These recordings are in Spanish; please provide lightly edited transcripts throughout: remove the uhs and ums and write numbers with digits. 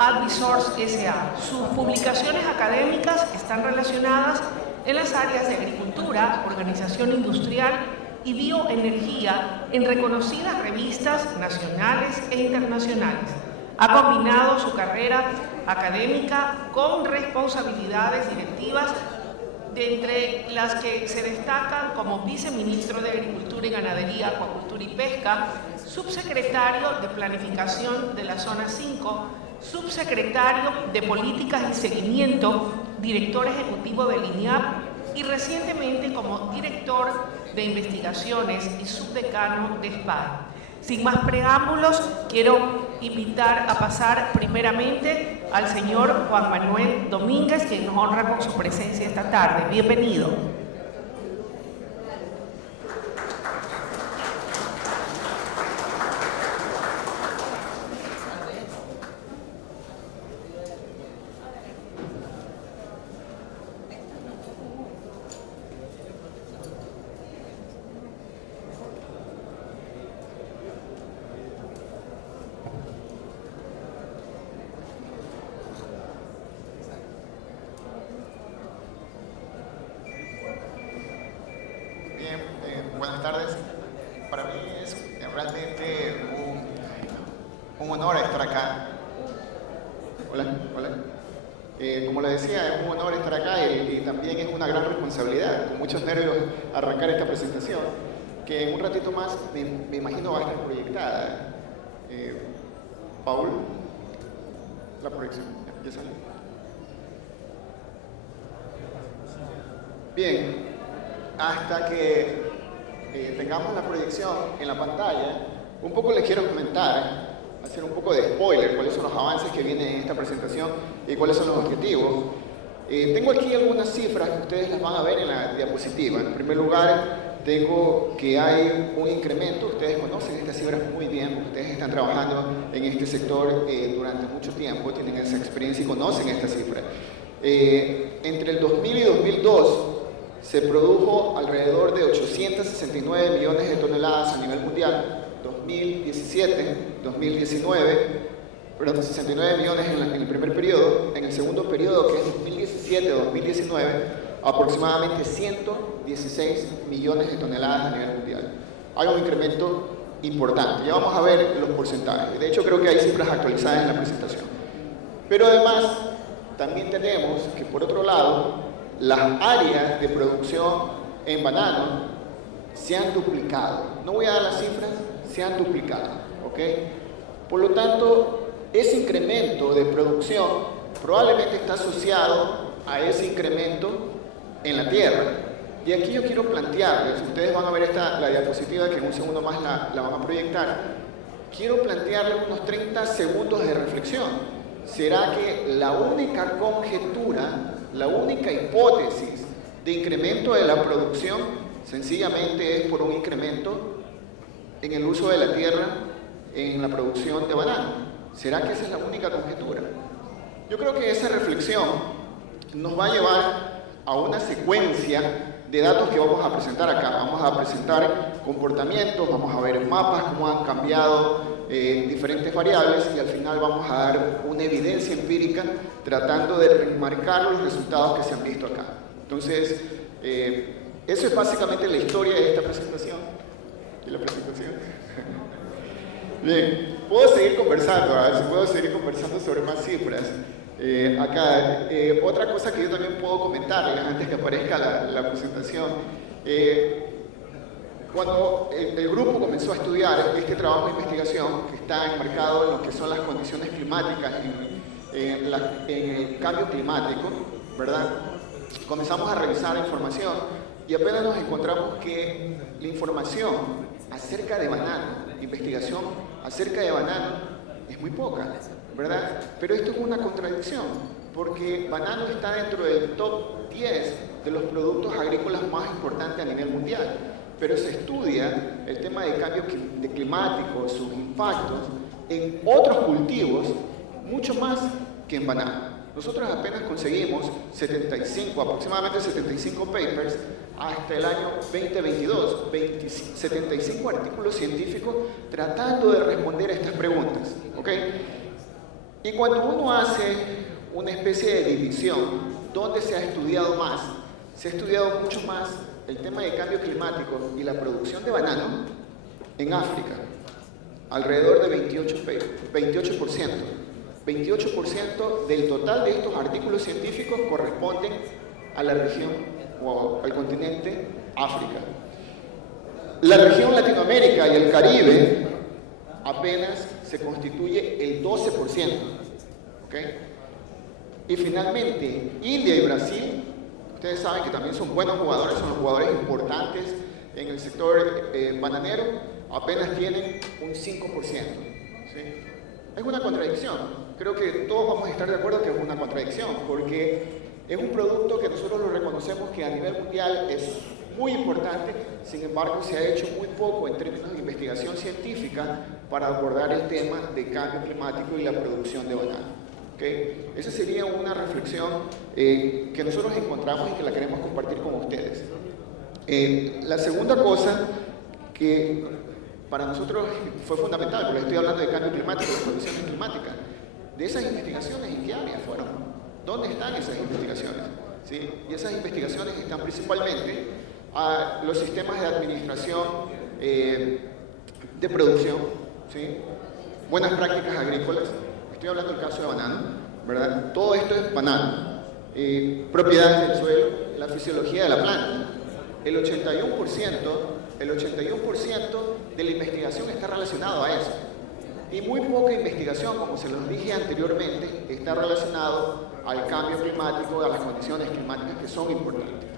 AgriSource S.A. Sus publicaciones académicas están relacionadas en las áreas de agricultura, organización industrial y bioenergía en reconocidas revistas nacionales e internacionales. Ha combinado su carrera académica con responsabilidades directivas, de entre las que se destacan como viceministro de Agricultura y Ganadería, Acuacultura y Pesca, subsecretario de Planificación de la Zona 5, subsecretario de Políticas y Seguimiento, director ejecutivo del INIAP y recientemente como director de Investigaciones y subdecano de SPAD. Sin más preámbulos, quiero invitar a pasar primeramente al señor Juan Manuel Domínguez, quien nos honra con su presencia esta tarde. Bienvenido. Buenas tardes. Para mí es realmente un honor estar acá. Hola. Como les decía, es un honor estar acá y también es una gran responsabilidad, con muchos nervios, arrancar esta presentación, que en un ratito más me imagino va a estar proyectada. Paul, la proyección, ¿ya sale? Bien, hasta que tengamos la proyección en la pantalla, un poco les quiero comentar, hacer un poco de spoiler, cuáles son los avances que vienen en esta presentación y cuáles son los objetivos. Tengo aquí algunas cifras que ustedes las van a ver en la diapositiva. En primer lugar, tengo que hay un incremento, ustedes conocen estas cifras muy bien, porque ustedes están trabajando en este sector durante mucho tiempo, tienen esa experiencia y conocen estas cifras. Entre el 2000 y 2002, se produjo alrededor de 869 millones de toneladas a nivel mundial. 69 millones en el primer periodo. En el segundo periodo, que es 2017-2019, aproximadamente 116 millones de toneladas a nivel mundial. Hay un incremento importante. Ya vamos a ver los porcentajes. De hecho, creo que hay cifras actualizadas en la presentación. Pero además, también tenemos que, por otro lado, las áreas de producción en banano se han duplicado. No voy a dar las cifras, se han duplicado, ¿ok? Por lo tanto, ese incremento de producción probablemente está asociado a ese incremento en la tierra. Y aquí yo quiero plantearles, ustedes van a ver la diapositiva que en un segundo más la van a proyectar, quiero plantearles unos 30 segundos de reflexión. ¿Será que la única conjetura, la única hipótesis de incremento de la producción sencillamente es por un incremento en el uso de la tierra en la producción de banano? ¿Será que esa es la única conjetura? Yo creo que esa reflexión nos va a llevar a una secuencia de datos que vamos a presentar acá. Vamos a presentar comportamientos, vamos a ver mapas, cómo han cambiado diferentes variables y al final vamos a dar una evidencia empírica tratando de remarcar los resultados que se han visto acá. Entonces, eso es básicamente la historia de esta presentación. ¿Y la presentación? Bien, puedo seguir conversando, puedo seguir conversando sobre más cifras. Acá, otra cosa que yo también puedo comentarles antes que aparezca la presentación. Cuando el grupo comenzó a estudiar este trabajo de investigación que está enmarcado en lo que son las condiciones climáticas, en el cambio climático, ¿verdad? Comenzamos a revisar información y apenas nos encontramos que la información acerca de banano, investigación acerca de banano, es muy poca, ¿verdad? Pero esto es una contradicción, porque banano está dentro del top 10 de los productos agrícolas más importantes a nivel mundial. Pero se estudia el tema de cambio climático, sus impactos en otros cultivos mucho más que en banano. Nosotros apenas conseguimos aproximadamente 75 papers hasta el año 2022, 75 artículos científicos tratando de responder a estas preguntas, ¿ok? Y cuando uno hace una especie de división, ¿dónde se ha estudiado más? Se ha estudiado mucho más el tema de cambio climático y la producción de banano en África, alrededor de 28%. 28% del total de estos artículos científicos corresponden a la región o al continente África. La región Latinoamérica y el Caribe apenas se constituye el 12%. ¿Okay? Y finalmente, India y Brasil, ustedes saben que también son buenos jugadores, son los jugadores importantes en el sector bananero, apenas tienen un 5%. ¿Sí? Es una contradicción. Creo que todos vamos a estar de acuerdo que es una contradicción, porque es un producto que nosotros lo reconocemos que a nivel mundial es muy importante, sin embargo se ha hecho muy poco en términos de investigación científica para abordar el tema de cambio climático y la producción de banano. ¿Okay? Esa sería una reflexión que nosotros encontramos y que la queremos compartir con ustedes. La segunda cosa que para nosotros fue fundamental, porque estoy hablando de cambio climático, de condiciones climáticas, de esas investigaciones, ¿en qué áreas fueron? ¿Dónde están esas investigaciones? ¿Sí? Y esas investigaciones están principalmente a los sistemas de administración de producción, ¿sí? Buenas prácticas agrícolas, estoy hablando del caso de banano, ¿verdad? Todo esto es banano, propiedades del suelo, la fisiología de la planta. El 81% de la investigación está relacionado a eso. Y muy poca investigación, como se los dije anteriormente, está relacionado al cambio climático, a las condiciones climáticas que son importantes.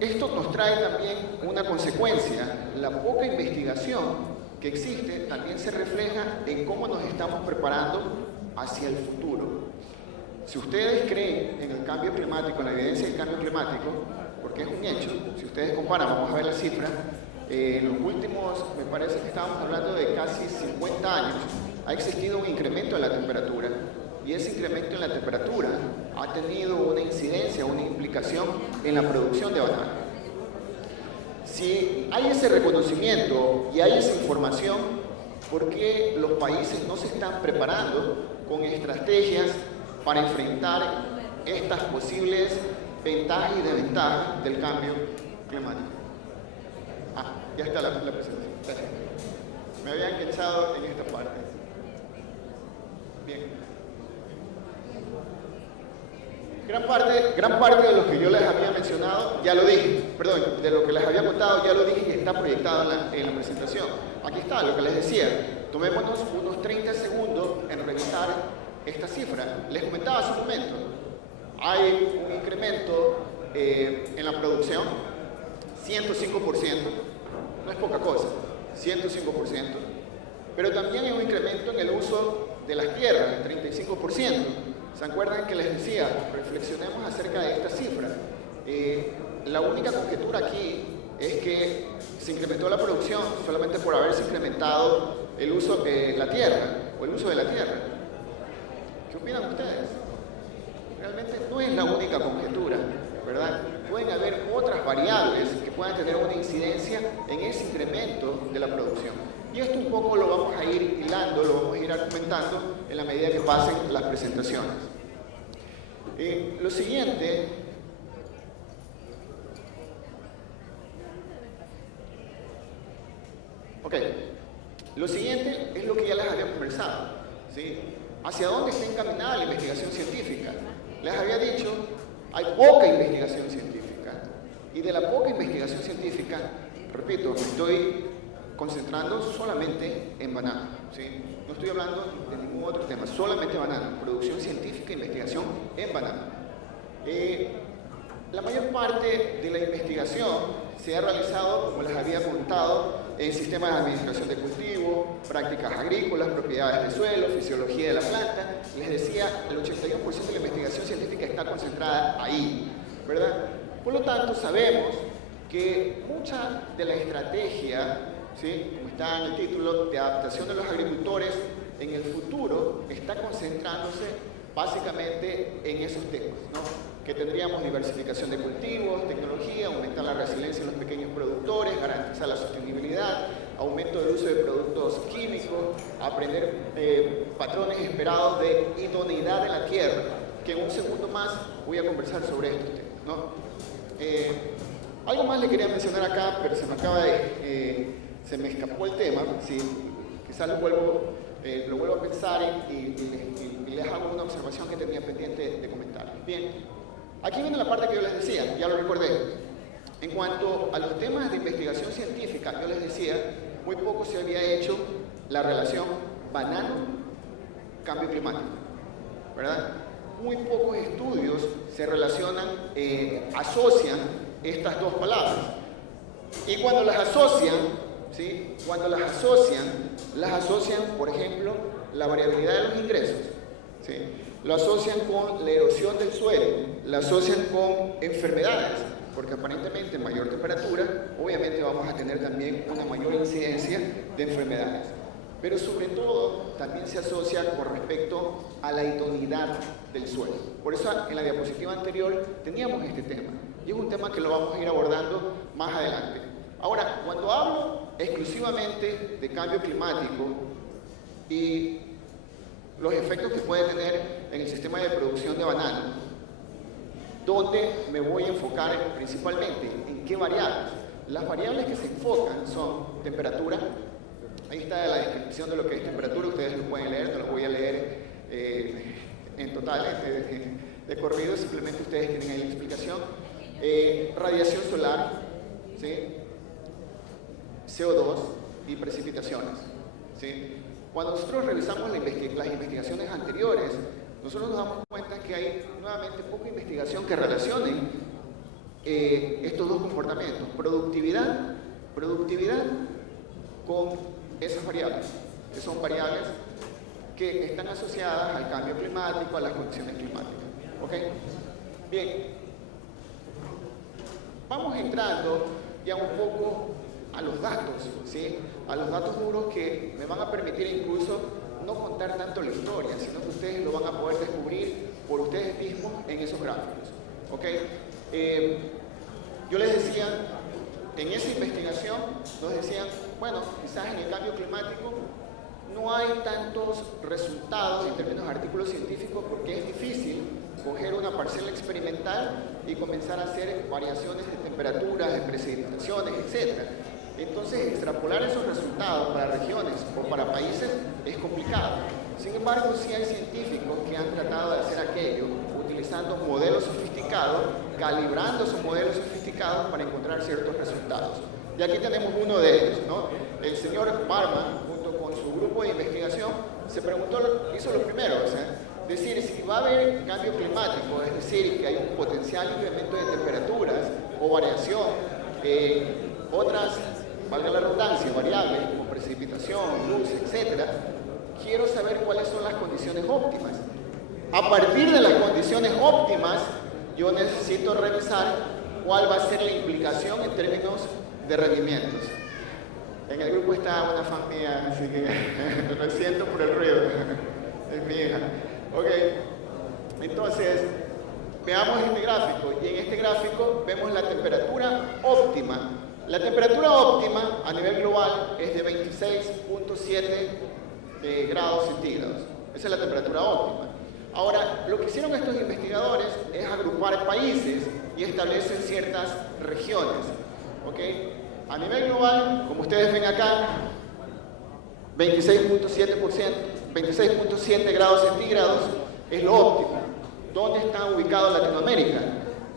Esto nos trae también una consecuencia. La poca investigación que existe también se refleja en cómo nos estamos preparando hacia el futuro. Si ustedes creen en el cambio climático, en la evidencia del cambio climático, porque es un hecho, si ustedes comparan, vamos a ver la cifra, en los últimos, me parece que estábamos hablando de casi 50 años, ha existido un incremento en la temperatura, y ese incremento en la temperatura ha tenido una incidencia, una implicación en la producción de banano. Si hay ese reconocimiento y hay esa información, ¿por qué los países no se están preparando con estrategias para enfrentar estas posibles ventajas y desventajas del cambio climático? Ya está la presentación. Me habían quedado en esta parte. Bien. Gran parte de lo que yo les había mencionado, ya lo dije, perdón, de lo que les había contado, ya lo dije y está proyectado en la presentación. Aquí está lo que les decía. Tomémonos unos 30 segundos en revisar esta cifra. Les comentaba hace un momento, hay un incremento en la producción, 105%, no es poca cosa, 105%, pero también hay un incremento en el uso de las tierras, el 35%. ¿Se acuerdan que les decía? Reflexionemos acerca de esta cifra. La única conjetura aquí es que se incrementó la producción solamente por haberse incrementado el uso de la tierra o el uso de la tierra. ¿Qué opinan ustedes? Realmente no es la única conjetura, ¿verdad? Pueden haber otras variables que puedan tener una incidencia en ese incremento de la producción. Y esto un poco lo vamos a ir hilando, lo vamos a ir argumentando en la medida que pasen las presentaciones. Lo siguiente, lo siguiente es lo que ya les había conversado, ¿sí? ¿Hacia dónde está encaminada la investigación científica? Les había dicho, hay poca investigación científica. Y de la poca investigación científica, repito, estoy concentrando solamente en banano, ¿sí? No estoy hablando de ningún otro tema, solamente banano, producción científica e investigación en banano. La mayor parte de la investigación se ha realizado, como les había contado, en sistemas de administración de cultivo, prácticas agrícolas, propiedades de suelo, fisiología de la planta. Les decía, el 81% de la investigación científica está concentrada ahí, ¿verdad? Por lo tanto, sabemos que mucha de la estrategia, ¿sí?, como está en el título, de adaptación de los agricultores en el futuro está concentrándose básicamente en esos temas, ¿no? Que tendríamos diversificación de cultivos, tecnología, aumentar la resiliencia de los pequeños productores, garantizar la sostenibilidad, aumento del uso de productos químicos, aprender patrones esperados de idoneidad de la tierra, que en un segundo más voy a conversar sobre estos temas, ¿no? Algo más le quería mencionar acá, pero se me escapó el tema, ¿sí? Quizás lo vuelvo a pensar y les hago una observación que tenía pendiente de comentar. Bien, aquí viene la parte que yo les decía, ya lo recordé. En cuanto a los temas de investigación científica, yo les decía, muy poco se había hecho la relación banano-cambio climático, ¿verdad? Muy pocos estudios se relacionan, asocian estas dos palabras. Y cuando las asocian, ¿sí? Las asocian, por ejemplo, la variabilidad de los ingresos, ¿sí? Lo asocian con la erosión del suelo, la asocian con enfermedades, porque aparentemente en mayor temperatura, obviamente vamos a tener también una mayor incidencia de enfermedades. Pero sobre todo, también se asocia con respecto a la idoneidad del suelo. Por eso en la diapositiva anterior teníamos este tema, y es un tema que lo vamos a ir abordando más adelante. Ahora, cuando hablo exclusivamente de cambio climático y los efectos que puede tener en el sistema de producción de banano, ¿dónde me voy a enfocar principalmente? ¿En qué variables? Las variables que se enfocan son temperatura. Ahí está la descripción de lo que es temperatura, ustedes lo pueden leer, no lo voy a leer en total, de corrido, simplemente ustedes tienen ahí la explicación. Radiación solar, ¿sí? CO2 y precipitaciones, ¿sí? Cuando nosotros revisamos las investigaciones anteriores, nosotros nos damos cuenta que hay nuevamente poca investigación que relacione estos dos comportamientos, productividad con esas variables, que son variables que están asociadas al cambio climático, a las condiciones climáticas. ¿Ok? Bien, vamos entrando ya un poco a los datos, ¿sí? A los datos duros que me van a permitir incluso no contar tanto la historia, sino que ustedes lo van a poder descubrir por ustedes mismos en esos gráficos. ¿Ok? Yo les decía, en esa investigación nos decían, bueno, quizás en el cambio climático no hay tantos resultados en términos de artículos científicos porque es difícil coger una parcela experimental y comenzar a hacer variaciones de temperaturas, de precipitaciones, etc. Entonces, extrapolar esos resultados para regiones o para países es complicado. Sin embargo, sí hay científicos que han tratado de hacer aquello utilizando modelos sofisticados, calibrando esos modelos sofisticados para encontrar ciertos resultados. Y aquí tenemos uno de ellos, ¿no? El señor Barman, junto con su grupo de investigación, se preguntó, hizo lo primero, o sea, decir si va a haber cambio climático, es decir, que hay un potencial incremento de temperaturas o variación, otras, valga la redundancia, variables como precipitación, luz, etc. Quiero saber cuáles son las condiciones óptimas. A partir de las condiciones óptimas, yo necesito revisar cuál va a ser la implicación en términos de rendimientos. En el grupo está una fan mía, así que lo siento por el ruido. Es mi hija. Ok, entonces veamos este gráfico, y en este gráfico vemos la temperatura óptima. La temperatura óptima a nivel global es de 26.7 grados centígrados. Esa es la temperatura óptima. Ahora, lo que hicieron estos investigadores es agrupar países y establecen ciertas regiones. ¿Ok? A nivel global, como ustedes ven acá, 26.7 grados centígrados es lo óptimo. ¿Dónde está ubicado Latinoamérica?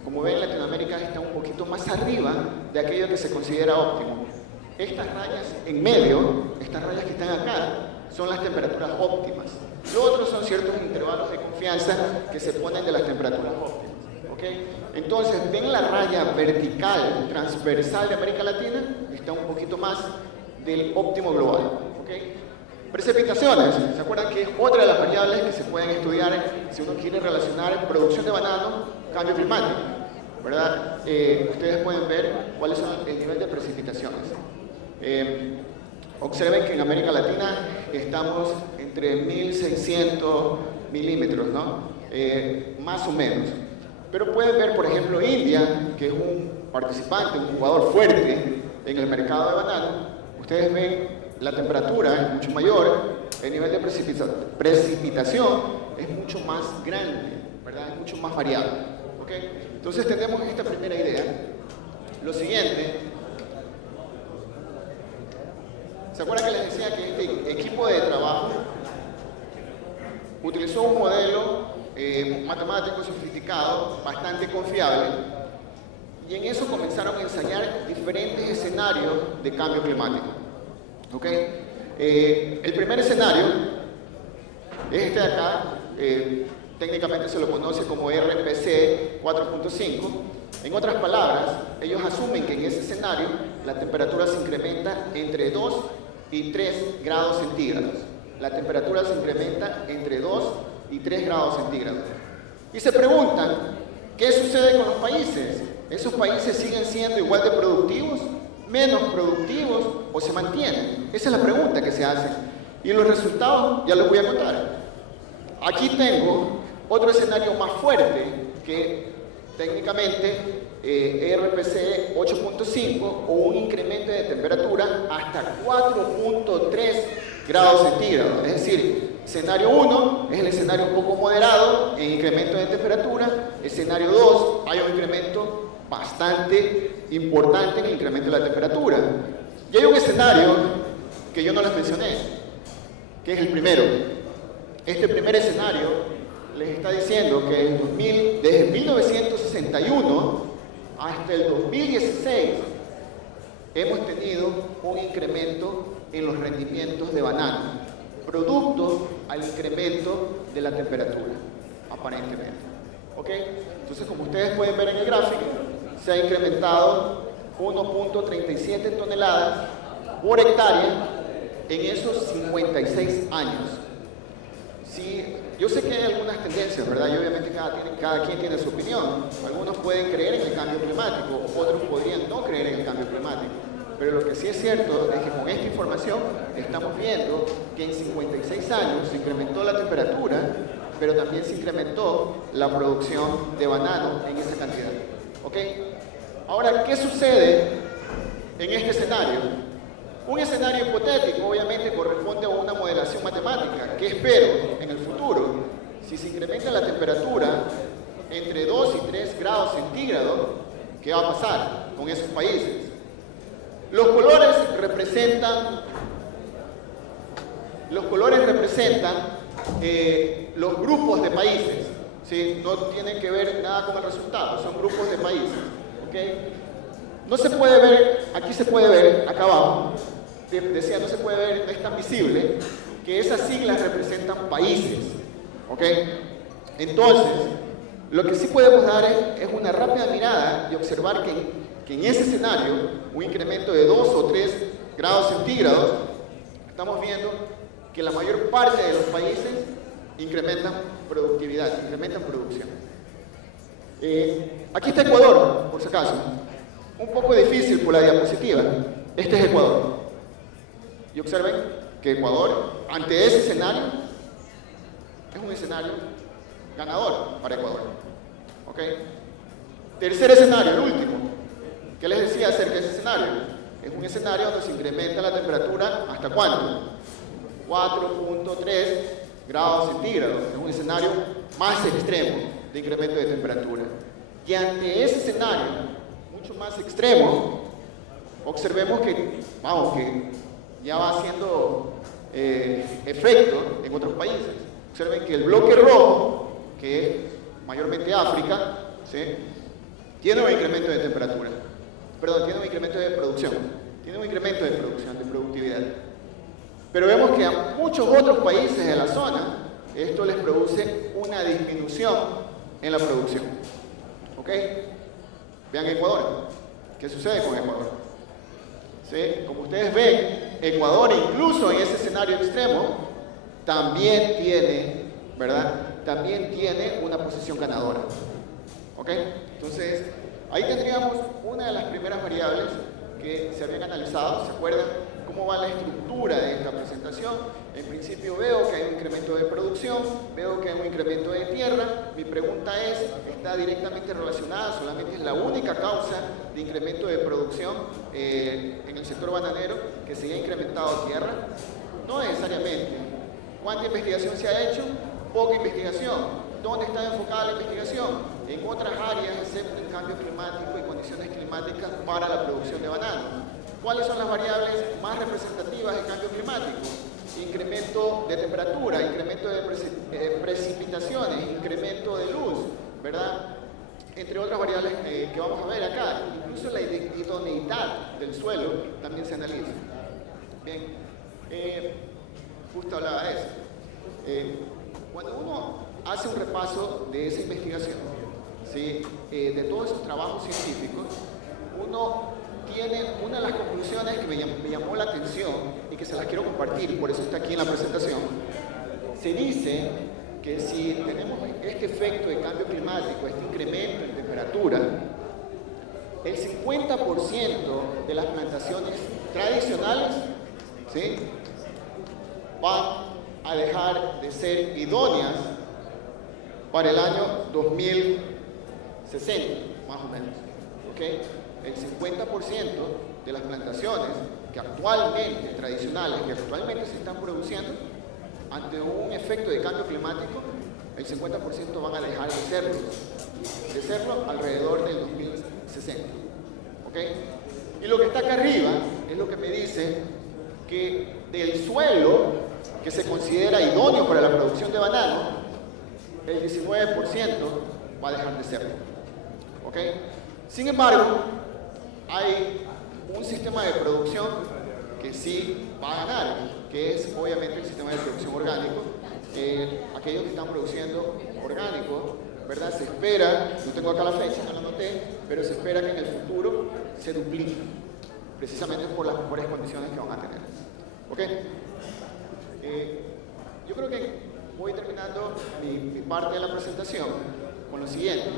Como ven, Latinoamérica está un poquito más arriba de aquello que se considera óptimo. Estas rayas en medio, estas rayas que están acá, son las temperaturas óptimas. Lo otro son ciertos intervalos de confianza que se ponen de las temperaturas óptimas. ¿Okay? Entonces, ven la raya vertical, transversal de América Latina, está un poquito más del óptimo global. ¿Okay? Precipitaciones, ¿se acuerdan que es otra de las variables que se pueden estudiar si uno quiere relacionar producción de banano, cambio climático? ¿Verdad? Ustedes pueden ver cuáles son el nivel de precipitaciones. Observen que en América Latina estamos entre 1.600 milímetros, ¿no? Más o menos. Pero pueden ver, por ejemplo, India, que es un participante, un jugador fuerte en el mercado de banano. ustedes ven, la temperatura es mucho mayor, el nivel de precipitación es mucho más grande, ¿verdad? Es mucho más variable, ¿ok? Entonces tenemos esta primera idea. Lo siguiente, ¿se acuerdan que les decía que este equipo de trabajo utilizó un modelo matemático sofisticado, bastante confiable, y en eso comenzaron a ensayar diferentes escenarios de cambio climático? ¿Ok? El primer escenario es este de acá, técnicamente se lo conoce como RPC 4.5. En otras palabras, ellos asumen que en ese escenario la temperatura se incrementa entre 2 y 3 grados centígrados. La temperatura se incrementa entre 2 y 3 grados centígrados. Y se preguntan, ¿qué sucede con los países? ¿Esos países siguen siendo igual de productivos, menos productivos o se mantienen? Esa es la pregunta que se hace. Y los resultados ya los voy a contar. Aquí tengo otro escenario más fuerte que técnicamente RPC 8.5 o un incremento de temperatura hasta 4.3 grados centígrados. Es decir, escenario 1 es el escenario un poco moderado en incremento de temperatura. Escenario 2 hay un incremento bastante importante en el incremento de la temperatura. Y hay un escenario que yo no les mencioné, que es el primero. Este primer escenario les está diciendo que desde 1961 hasta el 2016 hemos tenido un incremento en los rendimientos de banano, producto al incremento de la temperatura, aparentemente. ¿Ok? Entonces, como ustedes pueden ver en el gráfico, se ha incrementado 1.37 toneladas por hectárea en esos 56 años. Sí, yo sé que hay algunas tendencias, ¿verdad? Y obviamente cada quien tiene su opinión. Algunos pueden creer en el cambio climático, otros podrían no creer en el cambio climático. Pero lo que sí es cierto es que con esta información estamos viendo que en 56 años se incrementó la temperatura, pero también se incrementó la producción de banano en esa cantidad. ¿Ok? Ahora, ¿qué sucede en este escenario? Un escenario hipotético, obviamente, corresponde a una modelación matemática. ¿Qué espero en el futuro? Si se incrementa la temperatura entre 2 y 3 grados centígrados, ¿qué va a pasar con esos países? Los colores representan los grupos de países, ¿sí? No tienen que ver nada con el resultado, son grupos de países. ¿Okay? No se puede ver, aquí se puede ver, acá abajo, decía, no se puede ver, no es tan visible, que esas siglas representan países. ¿Ok? Entonces, lo que sí podemos dar es una rápida mirada y observar que en ese escenario, un incremento de 2 o 3 grados centígrados, estamos viendo que la mayor parte de los países incrementan productividad, incrementan producción. Aquí está Ecuador, por si acaso. Un poco difícil por la diapositiva. Este es Ecuador. Y observen que Ecuador, ante ese escenario, es un escenario ganador para Ecuador. ¿Ok? Tercer escenario, el último. ¿Qué les decía acerca de ese escenario? Es un escenario donde se incrementa la temperatura ¿hasta cuánto? 4.3 grados centígrados. Es un escenario más extremo de incremento de temperatura. Y ante ese escenario mucho más extremo, observemos que ya va haciendo efecto en otros países. Observen que el bloque rojo, que es mayormente África, ¿sí? Tiene un incremento de temperatura. Perdón, tiene un incremento de producción. Tiene un incremento de producción, de productividad. Pero vemos que a muchos otros países de la zona, esto les produce una disminución en la producción. ¿Ok? Vean Ecuador. ¿Qué sucede con Ecuador? ¿Sí? Como ustedes ven, Ecuador, incluso en ese escenario extremo, también tiene, ¿verdad? También tiene una posición ganadora. ¿Ok? Entonces, ahí tendríamos una de las primeras variables que se habían analizado. ¿Se acuerdan cómo va la estructura de esta presentación? En principio veo que hay un incremento de producción, veo que hay un incremento de tierra. Mi pregunta es, ¿está directamente relacionada? ¿Solamente es la única causa de incremento de producción en el sector bananero? que se haya incrementado tierra? No necesariamente. ¿Cuánta investigación se ha hecho? Poca investigación. ¿Dónde está enfocada la investigación? En otras áreas, excepto en cambio climático y condiciones climáticas para la producción de banano. ¿Cuáles son las variables más representativas del cambio climático? Incremento de temperatura, incremento de precipitaciones, incremento de luz, ¿verdad? Entre otras variables que vamos a ver acá. Incluso la idoneidad del suelo también se analiza. Bien, justo hablaba de eso. Cuando uno hace un repaso de esa investigación, ¿sí? De todos esos trabajos científicos, uno tiene una de las conclusiones que me llamó la atención y que se las quiero compartir, por eso está aquí en la presentación. Se dice que si tenemos este efecto de cambio climático, este incremento en temperatura, el 50% de las plantaciones tradicionales, ¿sí?, van a dejar de ser idóneas para el año 2060, más o menos. ¿Okay? El 50% de las plantaciones que actualmente, tradicionales, que actualmente se están produciendo, ante un efecto de cambio climático, el 50% van a dejar de serlo alrededor del 2060. ¿Okay? Y lo que está acá arriba es lo que me dice que del suelo que se considera idóneo para la producción de banano, el 19% va a dejar de serlo. ¿Okay? Sin embargo, hay un sistema de producción que sí va a ganar, que es obviamente el sistema de producción orgánico. Aquellos que están produciendo orgánico, ¿verdad? Se espera, no tengo acá la fecha, no la anoté, pero se espera que en el futuro se duplique, precisamente por las mejores condiciones que van a tener. ¿Ok? Yo creo que voy terminando mi parte de la presentación con lo siguiente.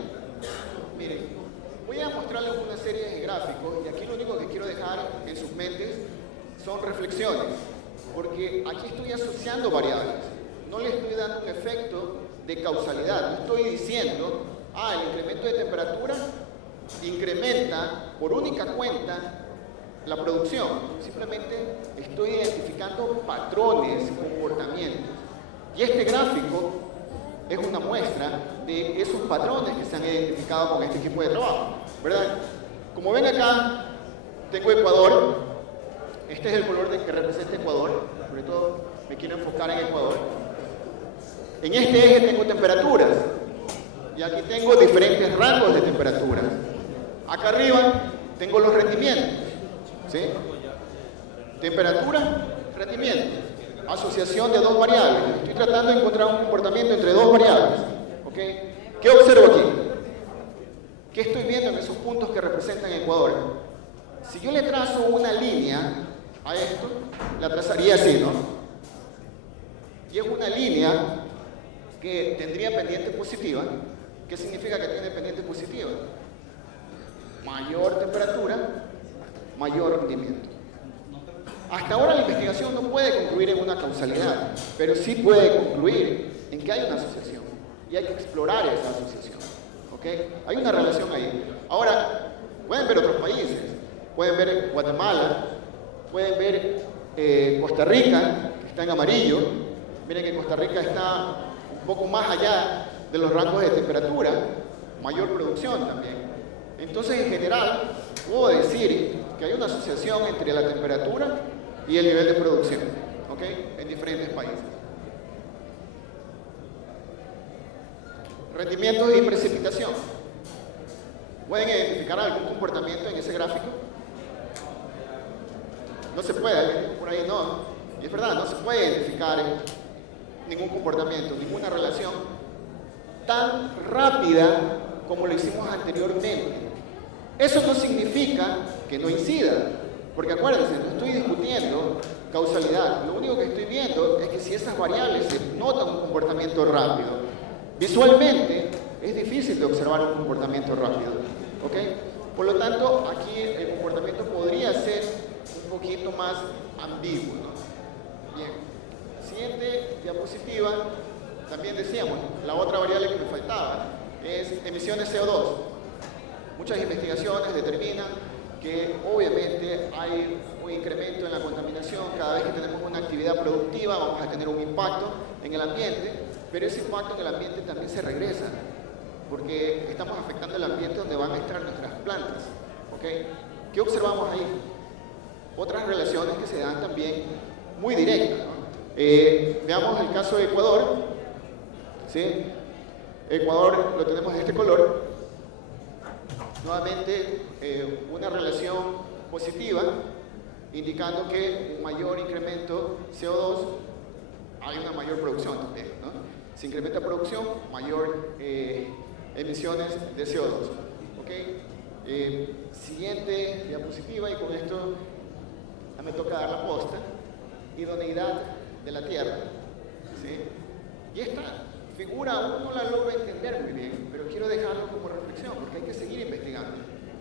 Miren, voy a mostrarles una serie de gráficos y aquí lo único que quiero dejar en sus mentes son reflexiones, porque aquí estoy asociando variables, no le estoy dando un efecto de causalidad, no estoy diciendo, el incremento de temperatura incrementa por única cuenta la producción, simplemente estoy identificando patrones, comportamientos. Y este gráfico es una muestra de esos patrones que se han identificado con este equipo de trabajo, ¿verdad? Como ven acá, tengo Ecuador. Este es el color que representa Ecuador, sobre todo me quiero enfocar en Ecuador. En este eje tengo temperaturas, y aquí tengo diferentes rangos de temperaturas. Acá arriba tengo los rendimientos, ¿sí? Temperatura, rendimiento, asociación de dos variables. Estoy tratando de encontrar un comportamiento entre dos variables, ¿ok? ¿Qué observo aquí? ¿Qué estoy viendo en esos puntos que representan Ecuador? Si yo le trazo una línea a esto, la trazaría así, ¿no? Y es una línea que tendría pendiente positiva. ¿Qué significa que tiene pendiente positiva? Mayor temperatura, mayor rendimiento. Hasta ahora la investigación no puede concluir en una causalidad, pero sí puede concluir en que hay una asociación y hay que explorar esa asociación. ¿Okay? Hay una relación ahí. Ahora, pueden ver otros países, pueden ver Guatemala, pueden ver Costa Rica, que está en amarillo. Miren que Costa Rica está un poco más allá de los rangos de temperatura, mayor producción también. Entonces, en general, puedo decir que hay una asociación entre la temperatura y el nivel de producción, ¿ok? En diferentes países. Rendimientos y precipitación. ¿Pueden identificar algún comportamiento en ese gráfico? No se puede, por ahí no. Y es verdad, no se puede identificar ningún comportamiento, ninguna relación tan rápida como lo hicimos anteriormente. Eso no significa que no incida, porque acuérdense, no estoy discutiendo causalidad. Lo único que estoy viendo es que si esas variables se nota un comportamiento rápido, visualmente es difícil de observar un comportamiento rápido, ¿ok? Por lo tanto, aquí el comportamiento podría ser un poquito más ambiguo, ¿no? Bien, siguiente diapositiva. También decíamos, la otra variable que me faltaba es emisiones CO2. Muchas investigaciones determinan que obviamente hay un incremento en la contaminación. Cada vez que tenemos una actividad productiva vamos a tener un impacto en el ambiente, pero ese impacto en el ambiente también se regresa, porque estamos afectando el ambiente donde van a estar nuestras plantas. ¿Okay? ¿Qué observamos ahí? Otras relaciones que se dan también muy directas, ¿no? Veamos el caso de Ecuador. ¿Sí? Ecuador lo tenemos de este color. Nuevamente, una relación positiva, indicando que un mayor incremento CO2, hay una mayor producción también, ¿no? Se incrementa producción, mayor emisiones de CO2. ¿Okay? Siguiente diapositiva, y con esto ya me toca dar la posta. Idoneidad de la Tierra. ¿Sí? Y esta figura aún no la logro entender muy bien, pero quiero dejarlo como reflexión, porque hay que seguir investigando.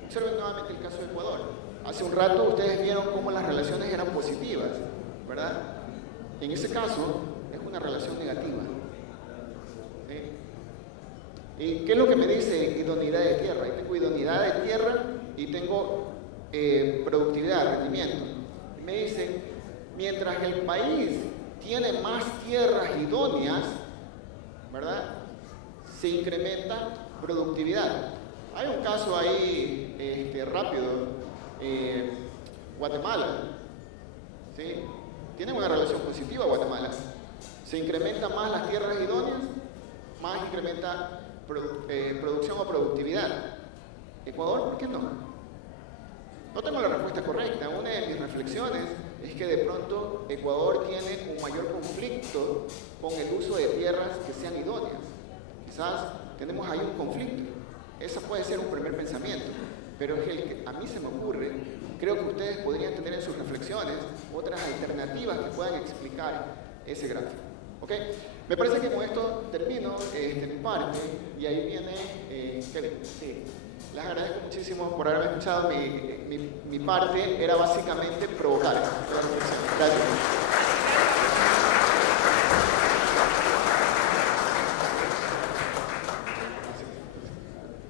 Observen nuevamente el caso de Ecuador. Hace un rato ustedes vieron cómo las relaciones eran positivas, ¿verdad? En ese caso, es una relación negativa. ¿Sí? ¿Y qué es lo que me dice idoneidad de tierra? Ahí tengo idoneidad de tierra y tengo productividad, rendimiento. Y me dice, mientras el país tiene más tierras idóneas, ¿verdad?, se incrementa productividad. Hay un caso ahí rápido, Guatemala, ¿sí? Tiene una relación positiva Guatemala. Se incrementan más las tierras idóneas, más incrementa producción o productividad. Ecuador, ¿por qué no? No tengo la respuesta correcta. Una de mis reflexiones es que de pronto Ecuador tiene un mayor conflicto con el uso de tierras que sean idóneas. Quizás tenemos ahí un conflicto. Ese puede ser un primer pensamiento, pero es el que a mí se me ocurre. Creo que ustedes podrían tener en sus reflexiones otras alternativas que puedan explicar ese gráfico. ¿Ok? Me parece que con esto termino mi parte, y ahí viene Kevin. Sí. Les agradezco muchísimo por haberme escuchado. Mi parte era básicamente provocar. Gracias.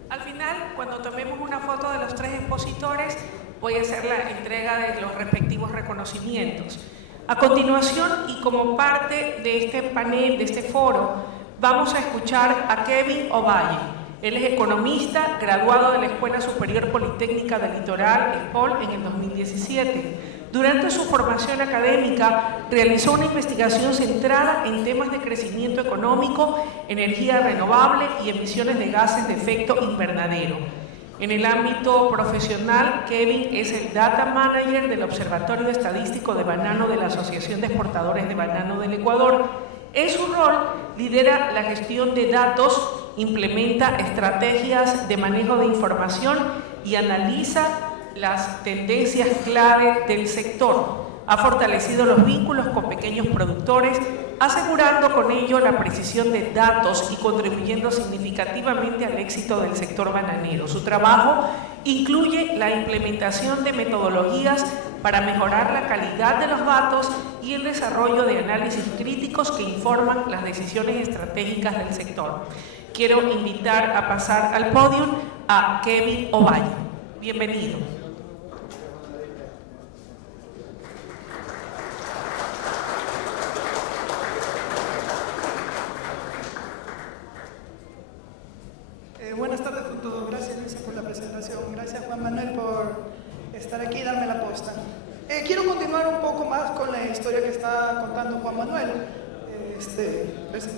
Al final, cuando tomemos una foto de los tres expositores, voy a hacer la entrega de los respectivos reconocimientos. A continuación, y como parte de este panel, de este foro, vamos a escuchar a Kevin Ovalle. Él es economista, graduado de la Escuela Superior Politécnica del Litoral, ESPOL, en el 2017. Durante su formación académica, realizó una investigación centrada en temas de crecimiento económico, energía renovable y emisiones de gases de efecto invernadero. En el ámbito profesional, Kevin es el Data Manager del Observatorio Estadístico de Banano de la Asociación de Exportadores de Banano del Ecuador. En su rol, lidera la gestión de datos, implementa estrategias de manejo de información y analiza las tendencias clave del sector. Ha fortalecido los vínculos con pequeños productores, asegurando con ello la precisión de datos y contribuyendo significativamente al éxito del sector bananero. Su trabajo incluye la implementación de metodologías para mejorar la calidad de los datos y el desarrollo de análisis críticos que informan las decisiones estratégicas del sector. Quiero invitar a pasar al podio a Kevin Ovalle. Bienvenido. Buenas tardes a todos. Gracias, Luisa, por la presentación. Gracias, Juan Manuel, por estar aquí y darme la posta. Quiero continuar un poco más con la historia que está contando Juan Manuel. Gracias.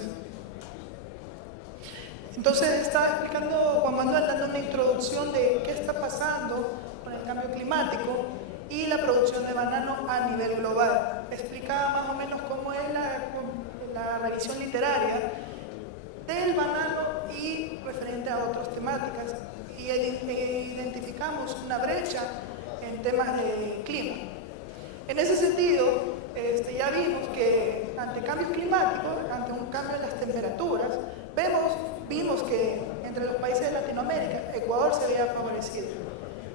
Entonces, está explicando Juan Manuel, dando una introducción de qué está pasando con el cambio climático y la producción de banano a nivel global. Explicaba más o menos cómo es la revisión literaria del banano y referente a otras temáticas, y identificamos una brecha en temas de clima. En ese sentido, ya vimos que ante cambios climáticos, ante un cambio en las temperaturas, vimos que entre los países de Latinoamérica, Ecuador se había favorecido.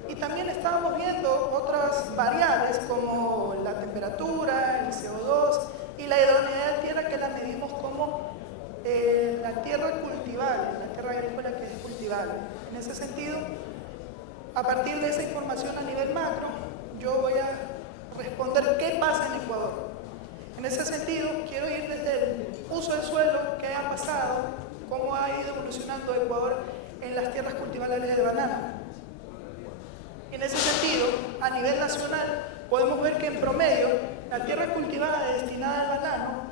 Y también estábamos viendo otras variables como la temperatura, el CO2 y la idoneidad de tierra, que la medimos como la tierra cultivable, la tierra agrícola que es cultivable. En ese sentido, a partir de esa información a nivel macro, yo voy a responder qué pasa en Ecuador. En ese sentido, quiero ir desde el uso del suelo, qué ha pasado, cómo ha ido evolucionando Ecuador en las tierras cultivables de banano. En ese sentido, a nivel nacional, podemos ver que en promedio, la tierra cultivada destinada al banano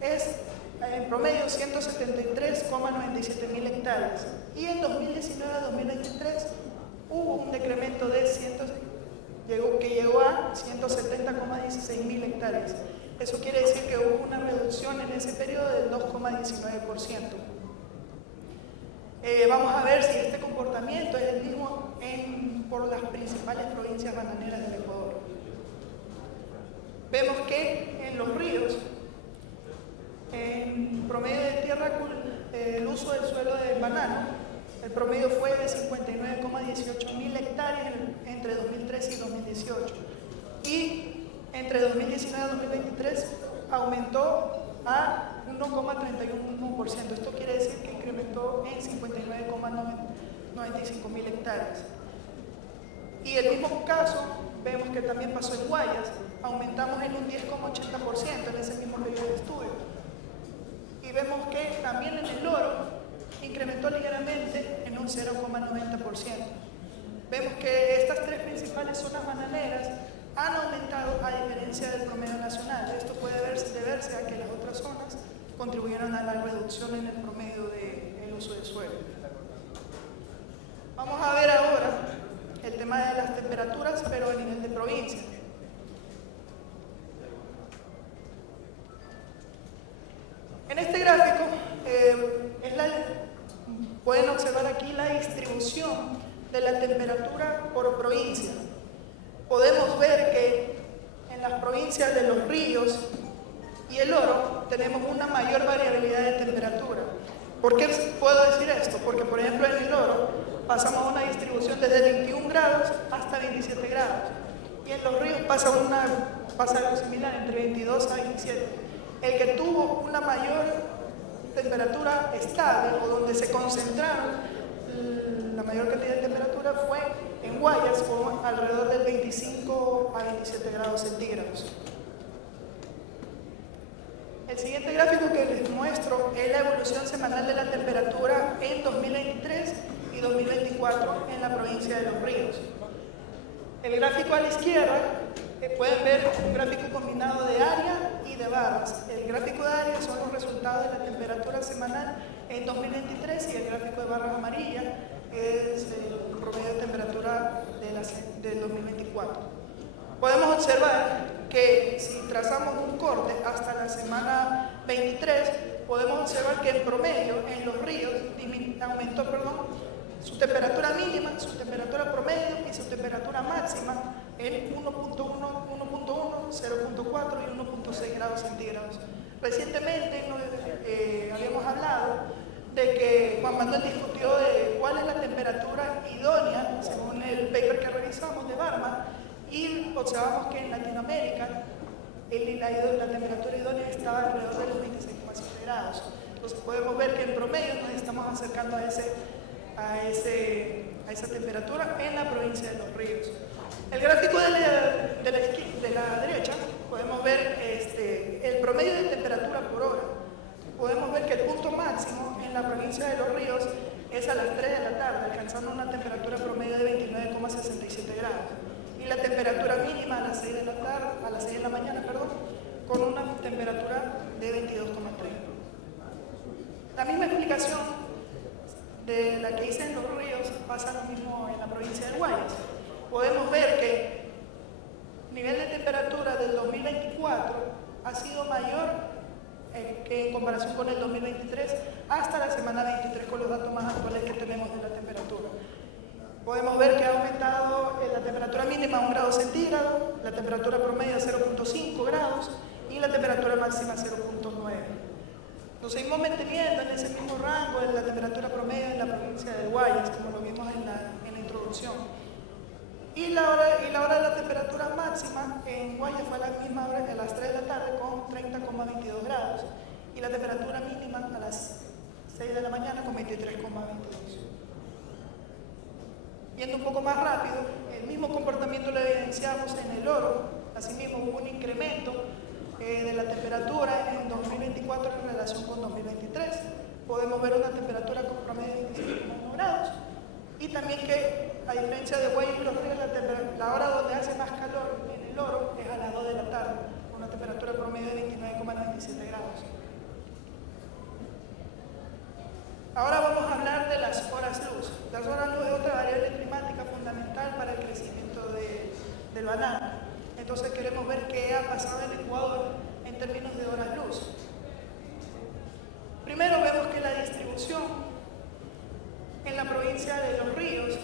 es en promedio 173,97 mil hectáreas. Y en 2019 a 2023 hubo un decremento de que llegó a 170,16 mil hectáreas. Eso quiere decir que hubo una reducción en ese periodo del 2,19%. Vamos a ver si este comportamiento es el mismo por las principales provincias bananeras del Ecuador. Vemos que en los ríos, en promedio de tierra, el uso del suelo de banano, el promedio fue de 59,18 mil hectáreas entre 2013 y 2018. Y entre 2019 y 2023 aumentó a 1,31%. Esto quiere decir que incrementó en 59,95 mil hectáreas. Y el mismo caso vemos que también pasó en Guayas. Aumentamos en un 10,80% en ese mismo periodo de estudio. Y vemos que también en el oro incrementó ligeramente en un 0,90%. Vemos que estas tres principales zonas bananeras han aumentado a diferencia del promedio nacional. Esto puede deberse a que las otras zonas contribuyeron a la reducción en el promedio del uso del suelo. Vamos a ver ahora el tema de las temperaturas, pero a nivel de provincia. En este gráfico pueden observar aquí la distribución de la temperatura por provincia. Podemos ver que en las provincias de Los Ríos y El Oro tenemos una mayor variabilidad de temperatura. ¿Por qué puedo decir esto? Porque, por ejemplo, en El Oro pasamos a una distribución desde 21 grados hasta 27 grados. Y en Los Ríos pasa algo similar, entre 22 a 27. El que tuvo una mayor temperatura estable, o donde se concentraron la mayor cantidad de temperatura, fue en Guayas, con alrededor del 25 a 27 grados centígrados. El siguiente gráfico que les muestro es la evolución semanal de la temperatura en 2023 y 2024 en la provincia de Los Ríos. El gráfico a la izquierda pueden ver un gráfico combinado de área y de barras. El gráfico de área son los resultados de la temperatura semanal en 2023 y el gráfico de barras amarillas es el promedio de temperatura del 2024. Podemos observar que si trazamos un corte hasta la semana 23, podemos observar que en promedio en Los Ríos aumentó su temperatura mínima, su temperatura promedio y su temperatura máxima en 1.1, 0.4 y 1.6 grados centígrados. Recientemente habíamos hablado de que Juan Manuel discutió de cuál es la temperatura idónea según el paper que revisamos de Barma, y observamos que en Latinoamérica la temperatura idónea estaba alrededor de los 26,7 grados. Entonces podemos ver que en promedio nos estamos acercando a esa temperatura en la provincia de Los Ríos. El gráfico de la derecha podemos ver el promedio de temperatura por hora. Podemos ver que el punto máximo en la provincia de Los Ríos es a las 3 de la tarde, alcanzando una temperatura promedio de 29,67 grados. Y la temperatura mínima a las 6 de la mañana, con una temperatura de 22,3. La misma explicación de la que hice en Los Ríos pasa lo mismo en la provincia de Guayas. Podemos ver que el nivel de temperatura del 2024 ha sido mayor que en comparación con el 2023 hasta la semana 23, con los datos más actuales que tenemos de la temperatura. Podemos ver que ha aumentado la temperatura mínima a 1 grado centígrado, la temperatura promedio a 0.5 grados y la temperatura máxima a 0.9. Nos seguimos manteniendo en ese mismo rango de la temperatura promedio en la provincia de Guayas, como lo vimos en la introducción. Y la hora de la temperatura máxima en Guayas fue a la misma hora, a las 3 de la tarde, con 30,22 grados. Y la temperatura mínima a las 6 de la mañana con 23,22. Yendo un poco más rápido, el mismo comportamiento lo evidenciamos en El Oro. Asimismo, hubo un incremento de la temperatura en 2024 en relación con 2023. Podemos ver una temperatura con promedio de 25,1 grados. Y también que, a diferencia de Guayas y Los Ríos, la hora donde hace más calor en el Oro es a las 2 de la tarde, con una temperatura promedio de 29,97 grados. Ahora vamos a hablar de las horas luz. Las horas luz es otra variable climática fundamental para el crecimiento del banano. Entonces queremos ver qué ha pasado en Ecuador en términos de horas luz. Primero vemos que la distribución en la provincia de Los Ríos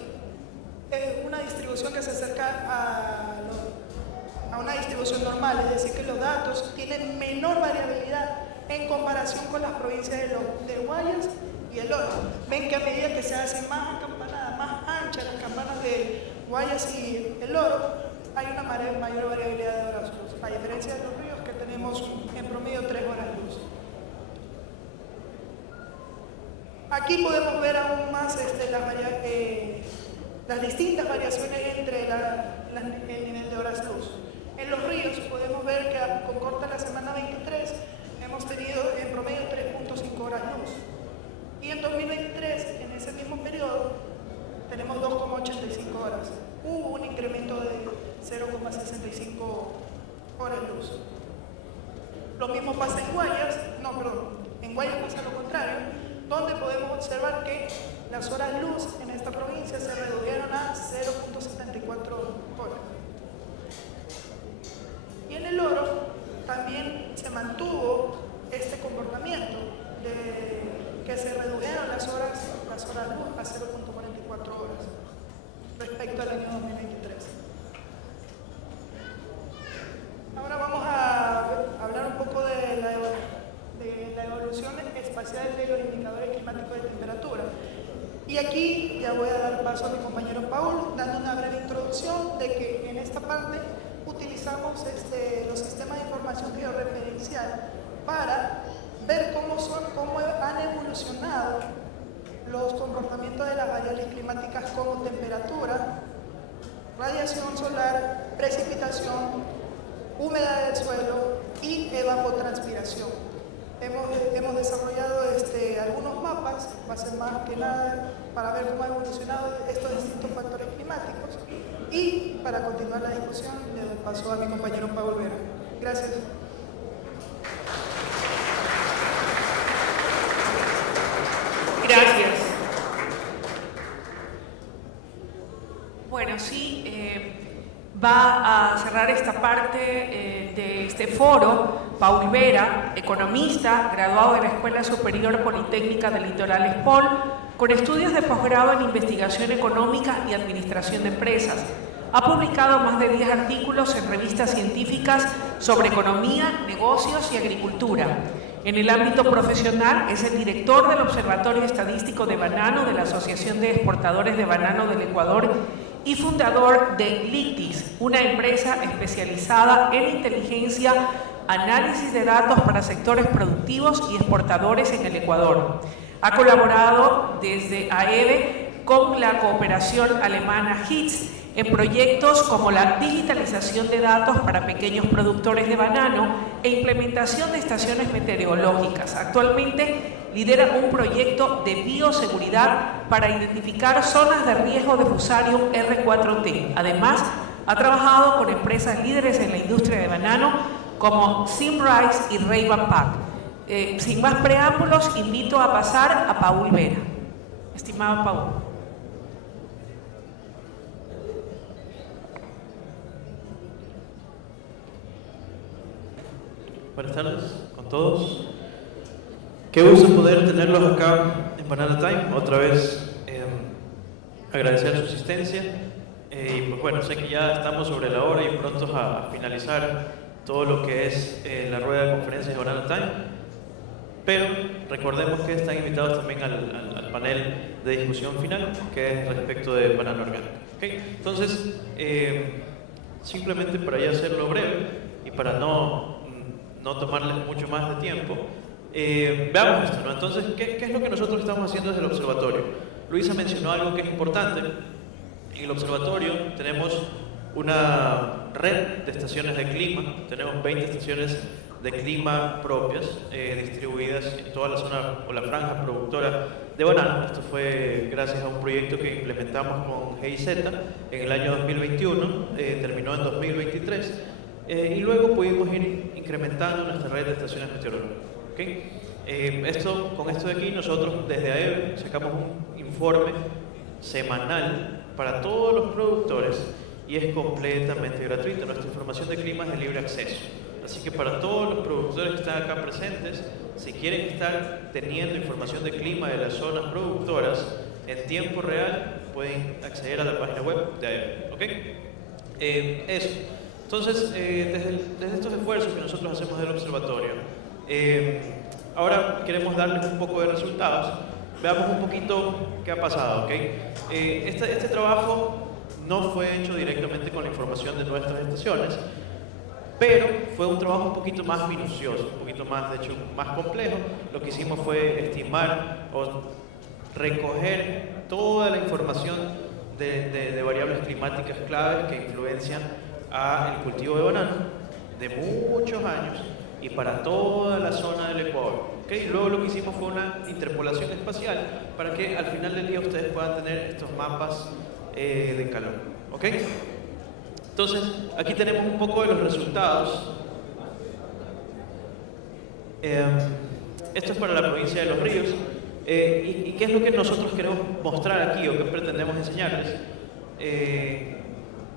es una distribución que se acerca a una distribución normal, es decir, que los datos tienen menor variabilidad en comparación con las provincias de Guayas y El Oro. Ven que a medida que se hacen más acampanadas, más anchas las campanas de Guayas y El Oro, hay una mayor variabilidad de horas luz, a diferencia de Los Ríos, que tenemos en promedio 3 horas luz. Aquí podemos ver aún más las distintas variaciones entre el nivel de horas luz. En Los Ríos podemos ver que con corte a la semana 23 hemos tenido en promedio 3.5 horas luz. Y en 2023, en ese mismo periodo, tenemos 2,85 horas. Hubo un incremento de 0,65 horas luz. Lo mismo pasa en Guayas, en Guayas pasa lo contrario, donde podemos observar que las horas luz en esta provincia se redujeron a 0,74 horas. Y en El Oro también se mantuvo este comportamiento de que se redujeron las horas luz a 0,44 horas respecto al año 2023. Ahora vamos a hablar un poco de la evolución espacial de los indicadores climáticos de temperatura. Y aquí ya voy a dar paso a mi compañero Paul, dando una breve introducción de que en esta parte utilizamos los sistemas de información georreferencial para ver cómo han evolucionado los comportamientos de las variables climáticas como temperatura, radiación solar, precipitación, humedad del suelo y evapotranspiración. Hemos desarrollado algunos mapas, va a ser más que nada para ver cómo han evolucionado estos distintos factores climáticos. Y para continuar la discusión, le doy paso a mi compañero Pablo Vera. Gracias. Gracias. Bueno, sí, va a cerrar esta parte de este foro Paul Vera, economista, graduado de la Escuela Superior Politécnica del Litoral ESPOL, con estudios de posgrado en investigación económica y administración de empresas. Ha publicado más de 10 artículos en revistas científicas sobre economía, negocios y agricultura. En el ámbito profesional es el director del Observatorio Estadístico de Banano de la Asociación de Exportadores de Banano del Ecuador y fundador de Lictis, una empresa especializada en inteligencia, análisis de datos para sectores productivos y exportadores en el Ecuador. Ha colaborado desde AEBE con la cooperación alemana HITS en proyectos como la digitalización de datos para pequeños productores de banano e implementación de estaciones meteorológicas. Actualmente lidera un proyecto de bioseguridad para identificar zonas de riesgo de Fusarium R4T. Además, ha trabajado con empresas líderes en la industria de banano como Simrise y Ray-Ban Pack. Sin más preámbulos, invito a pasar a Paul Vera. Estimado Paul. Buenas tardes con todos. Qué gusto poder tenerlos acá en Banana Time. Otra vez agradecer su asistencia. Y pues bueno, sé que ya estamos sobre la hora y prontos a finalizar todo lo que es la rueda de conferencias de Banana Time. Pero recordemos que están invitados también al panel de discusión final, que es respecto de banano orgánico. ¿Okay? Entonces, simplemente para ya hacerlo breve y para no tomarles mucho más de tiempo, veamos esto, ¿no? Entonces, ¿qué es lo que nosotros estamos haciendo desde el observatorio? Luisa mencionó algo que es importante. En el observatorio tenemos una red de estaciones de clima. Tenemos 20 estaciones de clima propias, distribuidas en toda la zona o la franja productora de banano. Esto fue gracias a un proyecto que implementamos con GIZ en el año 2021, terminó en 2023, y luego pudimos ir incrementando nuestra red de estaciones meteorológicas. ¿Okay? Con esto de aquí, nosotros desde AEB sacamos un informe semanal para todos los productores y es completamente gratuito. Nuestra información de clima es de libre acceso. Así que para todos los productores que están acá presentes, si quieren estar teniendo información de clima de las zonas productoras en tiempo real, pueden acceder a la página web de AEB. ¿Okay? Eso. Entonces, desde estos esfuerzos que nosotros hacemos del observatorio, ahora queremos darles un poco de resultados. Veamos un poquito qué ha pasado. ¿Okay? Este trabajo no fue hecho directamente con la información de nuestras estaciones, pero fue un trabajo un poquito más minucioso, un poquito más, de hecho, más complejo. Lo que hicimos fue estimar o recoger toda la información de variables climáticas claves que influencian al cultivo de banano de muchos años y para toda la zona del Ecuador. ¿Okay? Luego lo que hicimos fue una interpolación espacial para que al final del día ustedes puedan tener estos mapas de calor. ¿Okay? Entonces, aquí tenemos un poco de los resultados. Esto es para la provincia de Los Ríos. ¿Y qué es lo que nosotros queremos mostrar aquí o qué pretendemos enseñarles?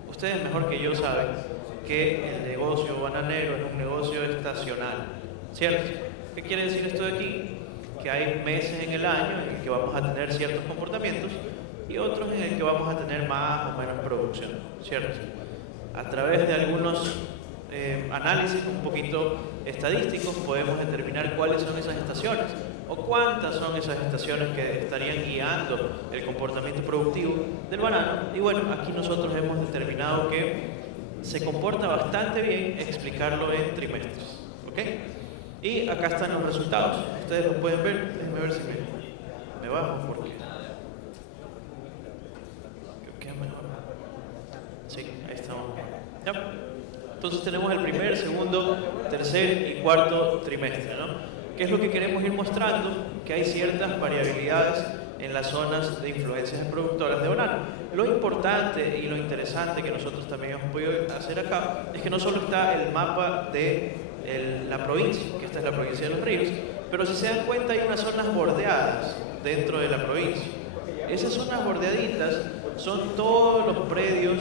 Ustedes mejor que yo saben que el negocio bananero es un negocio estacional, ¿cierto? ¿Qué quiere decir esto de aquí? Que hay meses en el año en el que vamos a tener ciertos comportamientos y otros en el que vamos a tener más o menos producción, ¿cierto? A través de algunos análisis un poquito estadísticos podemos determinar cuáles son esas estaciones o cuántas son esas estaciones que estarían guiando el comportamiento productivo del banano. Y bueno, aquí nosotros hemos determinado que se comporta bastante bien explicarlo en trimestres. ¿Ok? Y acá están los resultados. Ustedes los pueden ver. Déjenme ver si me bajo porque creo que es mejor. Sí, ahí estamos. ¿Ya? Entonces tenemos el primer, segundo, tercer y cuarto trimestre, ¿no? ¿Qué es lo que queremos ir mostrando? Que hay ciertas variabilidades en las zonas de influencias productoras de banano. Lo importante y lo interesante que nosotros también hemos podido hacer acá es que no solo está el mapa de la provincia, que esta es la provincia de Los Ríos, pero si se dan cuenta hay unas zonas bordeadas dentro de la provincia. Esas zonas bordeaditas son todos los predios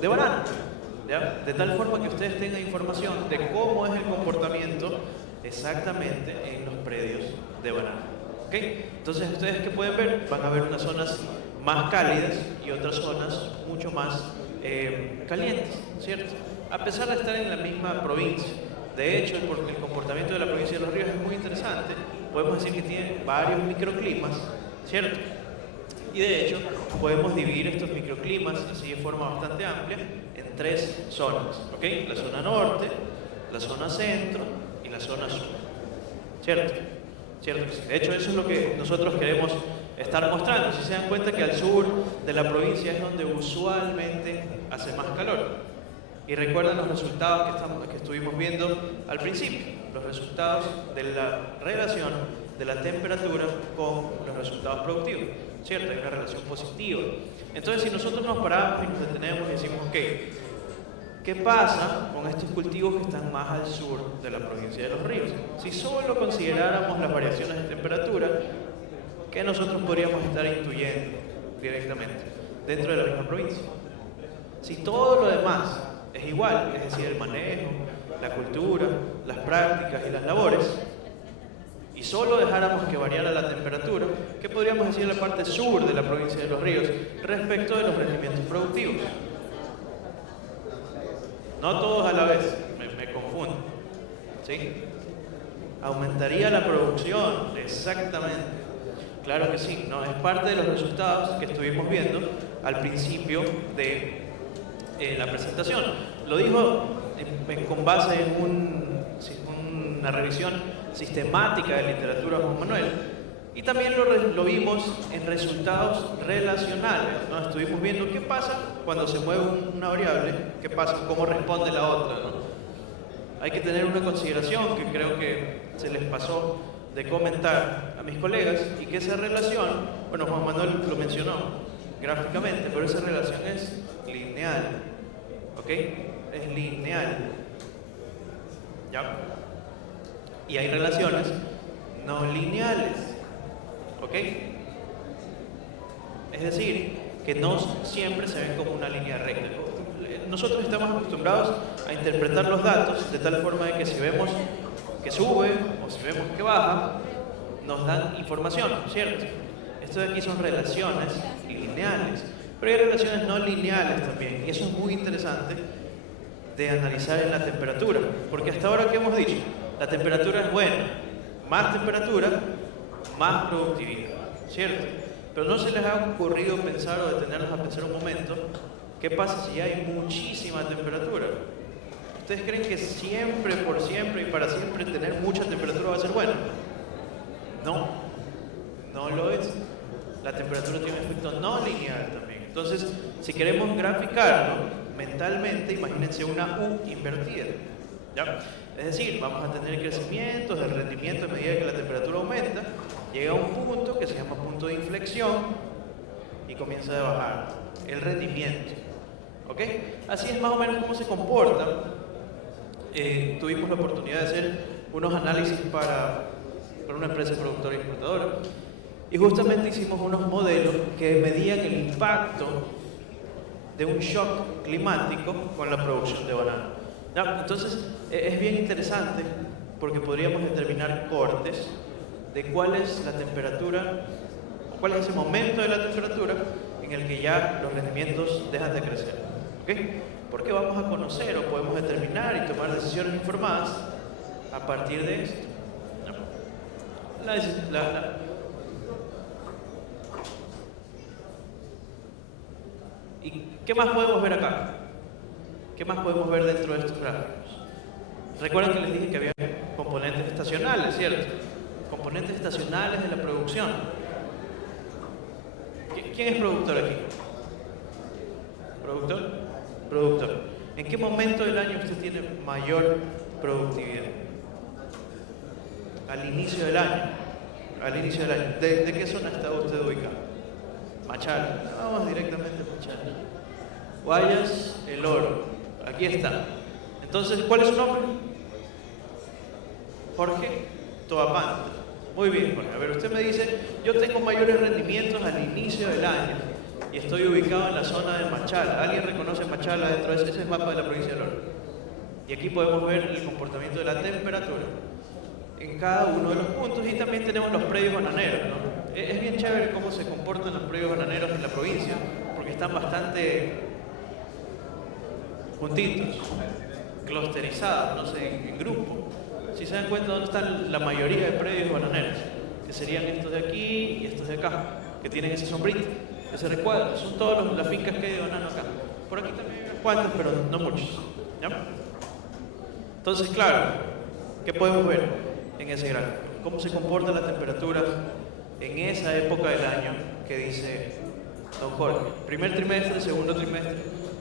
de banano, ¿ya? De tal forma que ustedes tengan información de cómo es el comportamiento exactamente en los predios de banano. ¿Okay? Entonces, ustedes que pueden ver, van a ver unas zonas más cálidas y otras zonas mucho más calientes, ¿cierto? A pesar de estar en la misma provincia. De hecho, el comportamiento de la provincia de Los Ríos es muy interesante. Podemos decir que tiene varios microclimas, ¿cierto? Y de hecho, podemos dividir estos microclimas así de forma bastante amplia en tres zonas, ¿ok? La zona norte, la zona centro y la zona sur, ¿cierto? ¿Cierto? De hecho, eso es lo que nosotros queremos estar mostrando. Si se dan cuenta que al sur de la provincia es donde usualmente hace más calor. Y recuerdan los resultados que estuvimos viendo al principio, los resultados de la relación de la temperatura con los resultados productivos, ¿cierto? Hay una relación positiva. Entonces, si nosotros nos paramos y nos detenemos y decimos, ok, ¿qué pasa con estos cultivos que están más al sur de la provincia de Los Ríos? Si solo consideráramos las variaciones de temperatura, ¿qué nosotros podríamos estar intuyendo directamente dentro de la misma provincia? Si todo lo demás es igual, es decir, el manejo, la cultura, las prácticas y las labores, y solo dejáramos que variara la temperatura, ¿qué podríamos decir de la parte sur de la provincia de Los Ríos respecto de los rendimientos productivos? No todos a la vez, me confundo, ¿sí? ¿Aumentaría la producción? Exactamente. Claro que sí, ¿no? Es parte de los resultados que estuvimos viendo al principio de la presentación. Lo dijo con base en una revisión sistemática de literatura Juan Manuel, Y también lo vimos en resultados relacionales, ¿no? Estuvimos viendo qué pasa cuando se mueve una variable, qué pasa, cómo responde la otra, ¿no? Hay que tener una consideración que creo que se les pasó de comentar a mis colegas, y que esa relación, bueno, Juan Manuel lo mencionó gráficamente, pero esa relación es lineal, ¿ok? Es lineal, ¿ya? Y hay relaciones no lineales, ¿ok? Es decir, que no siempre se ven como una línea recta. Nosotros estamos acostumbrados a interpretar los datos de tal forma de que si vemos que sube o si vemos que baja, nos dan información, ¿cierto? Esto de aquí son relaciones lineales, pero hay relaciones no lineales también, y eso es muy interesante de analizar en la temperatura, porque hasta ahora, ¿qué hemos dicho? La temperatura es buena, más temperatura, más productividad, ¿cierto? Pero no se les ha ocurrido pensar o detenernos a pensar un momento, ¿qué pasa si hay muchísima temperatura? ¿Ustedes creen que siempre, por siempre y para siempre tener mucha temperatura va a ser bueno? No, no lo es. La temperatura tiene un efecto no lineal también. Entonces, si queremos graficarlo mentalmente, imagínense una U invertida, ¿ya? Es decir, vamos a tener crecimientos del rendimiento a medida que la temperatura aumenta, llega a un punto que se llama punto de inflexión y comienza a bajar el rendimiento, ¿ok? Así es más o menos cómo se comporta. Tuvimos la oportunidad de hacer unos análisis para una empresa productora y exportadora, y justamente hicimos unos modelos que medían el impacto de un shock climático con la producción de banano. ¿Ya? Entonces, es bien interesante porque podríamos determinar cortes de cuál es la temperatura, cuál es ese momento de la temperatura en el que ya los rendimientos dejan de crecer, ¿ok? Porque vamos a conocer o podemos determinar y tomar decisiones informadas a partir de esto, ¿no? ¿Y qué más podemos ver acá? ¿Qué más podemos ver dentro de estos gráficos? Recuerden que les dije que había componentes estacionales, ¿cierto? Componentes estacionales de la producción. ¿Quién es productor aquí? ¿Productor? Productor. ¿En qué momento del año usted tiene mayor productividad? Al inicio del año. Al inicio del año. ¿De qué zona está usted ubicado? Machala. Vamos directamente a Machala. Guayas, El Oro. Aquí está. Entonces, ¿cuál es su nombre? Jorge Toapanta. Muy bien, Jorge. A ver, usted me dice, yo tengo mayores rendimientos al inicio del año y estoy ubicado en la zona de Machala. ¿Alguien reconoce Machala dentro de ese mapa de la provincia del Oro? Y aquí podemos ver el comportamiento de la temperatura en cada uno de los puntos, y también tenemos los predios bananeros, ¿no? Es bien chévere cómo se comportan los predios bananeros en la provincia, porque están bastante juntitos, clusterizados, no sé, en grupo. Si se dan cuenta dónde están la mayoría de predios bananeros, que serían estos de aquí y estos de acá, que tienen ese sombrito, ese recuadro, son todas las fincas que hay de banano acá. Por aquí también hay unas cuantas, pero no muchos, ¿ya? Entonces, claro, ¿qué podemos ver en ese gráfico? ¿Cómo se comporta la temperatura en esa época del año que dice don Jorge? Primer trimestre, segundo trimestre,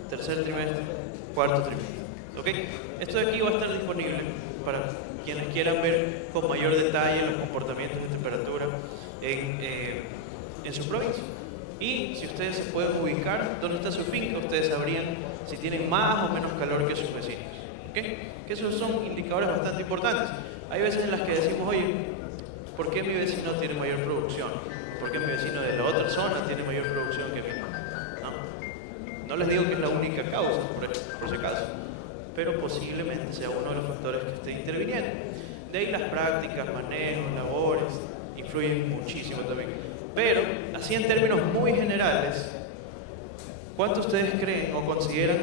tercer trimestre, cuarto trimestre, ¿ok? Esto de aquí va a estar disponible para quienes quieran ver con mayor detalle los comportamientos de temperatura en su provincia. Y si ustedes se pueden ubicar dónde está su finca, ustedes sabrían si tienen más o menos calor que sus vecinos, ¿ok? Que esos son indicadores bastante importantes. Hay veces en las que decimos, oye, ¿por qué mi vecino tiene mayor producción? ¿Por qué mi vecino de la otra zona tiene mayor producción que mí? No les digo que es la única causa, por si acaso, pero posiblemente sea uno de los factores que esté interviniendo. De ahí las prácticas, manejos, labores, influyen muchísimo también. Pero, así en términos muy generales, ¿cuánto ustedes creen o consideran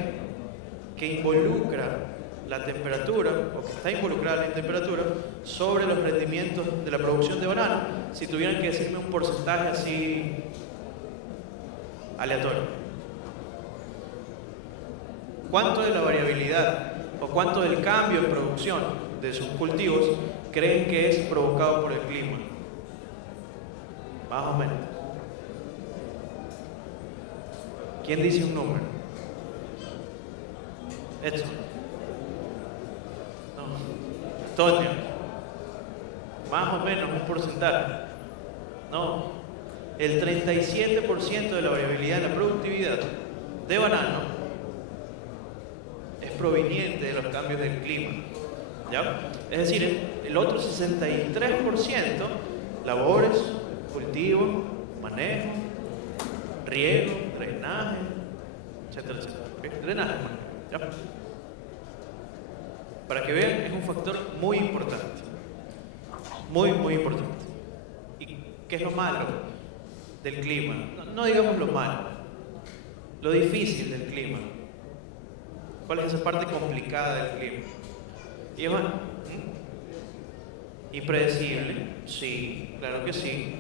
que involucra la temperatura, o que está involucrada la temperatura, sobre los rendimientos de la producción de banano? Si tuvieran que decirme un porcentaje así aleatorio. ¿Cuánto de la variabilidad o cuánto del cambio en producción de sus cultivos creen que es provocado por el clima? Más o menos. ¿Quién dice un número? Edson. No. Antonio. Más o menos un porcentaje. No. El 37% de la variabilidad de la productividad de banano es proveniente de los cambios del clima. ¿Ya? Es decir, el otro 63%, labores, cultivo, manejo, riego, drenaje, etcétera, etcétera. ¿Okay? Drenaje, ¿ya? Para que vean, es un factor muy importante. Muy, muy importante. ¿Y qué es lo malo del clima? No digamos lo malo, lo difícil del clima. ¿Cuál es esa parte complicada del clima? Y bueno, impredecible, sí, claro que sí.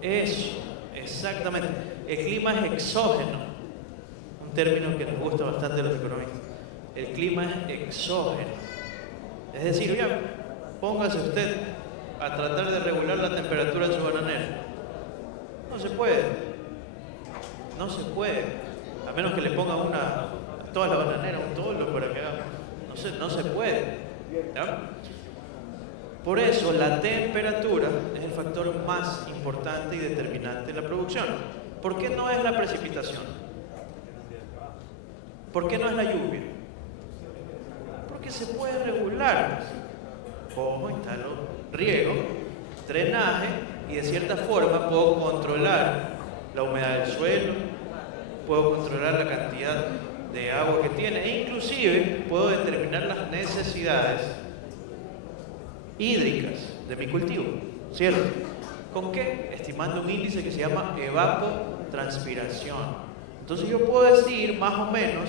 Eso, exactamente. El clima es exógeno, un término que nos gusta bastante a los economistas. El clima es exógeno. Es decir, ya, póngase usted a tratar de regular la temperatura de su bananera. No se puede. No se puede. A menos que le ponga toda la bananera un toldo para que haga. No se puede. ¿Ya? Por eso la temperatura es el factor más importante y determinante de la producción. ¿Por qué no es la precipitación? ¿Por qué no es la lluvia? Porque se puede regular. ¿Cómo? Instalo riego, drenaje y de cierta forma puedo controlar la humedad del suelo, puedo controlar la cantidad de agua que tiene e inclusive puedo determinar las necesidades hídricas de mi cultivo, ¿cierto? ¿Con qué? Estimando un índice que se llama evapotranspiración. Entonces yo puedo decir más o menos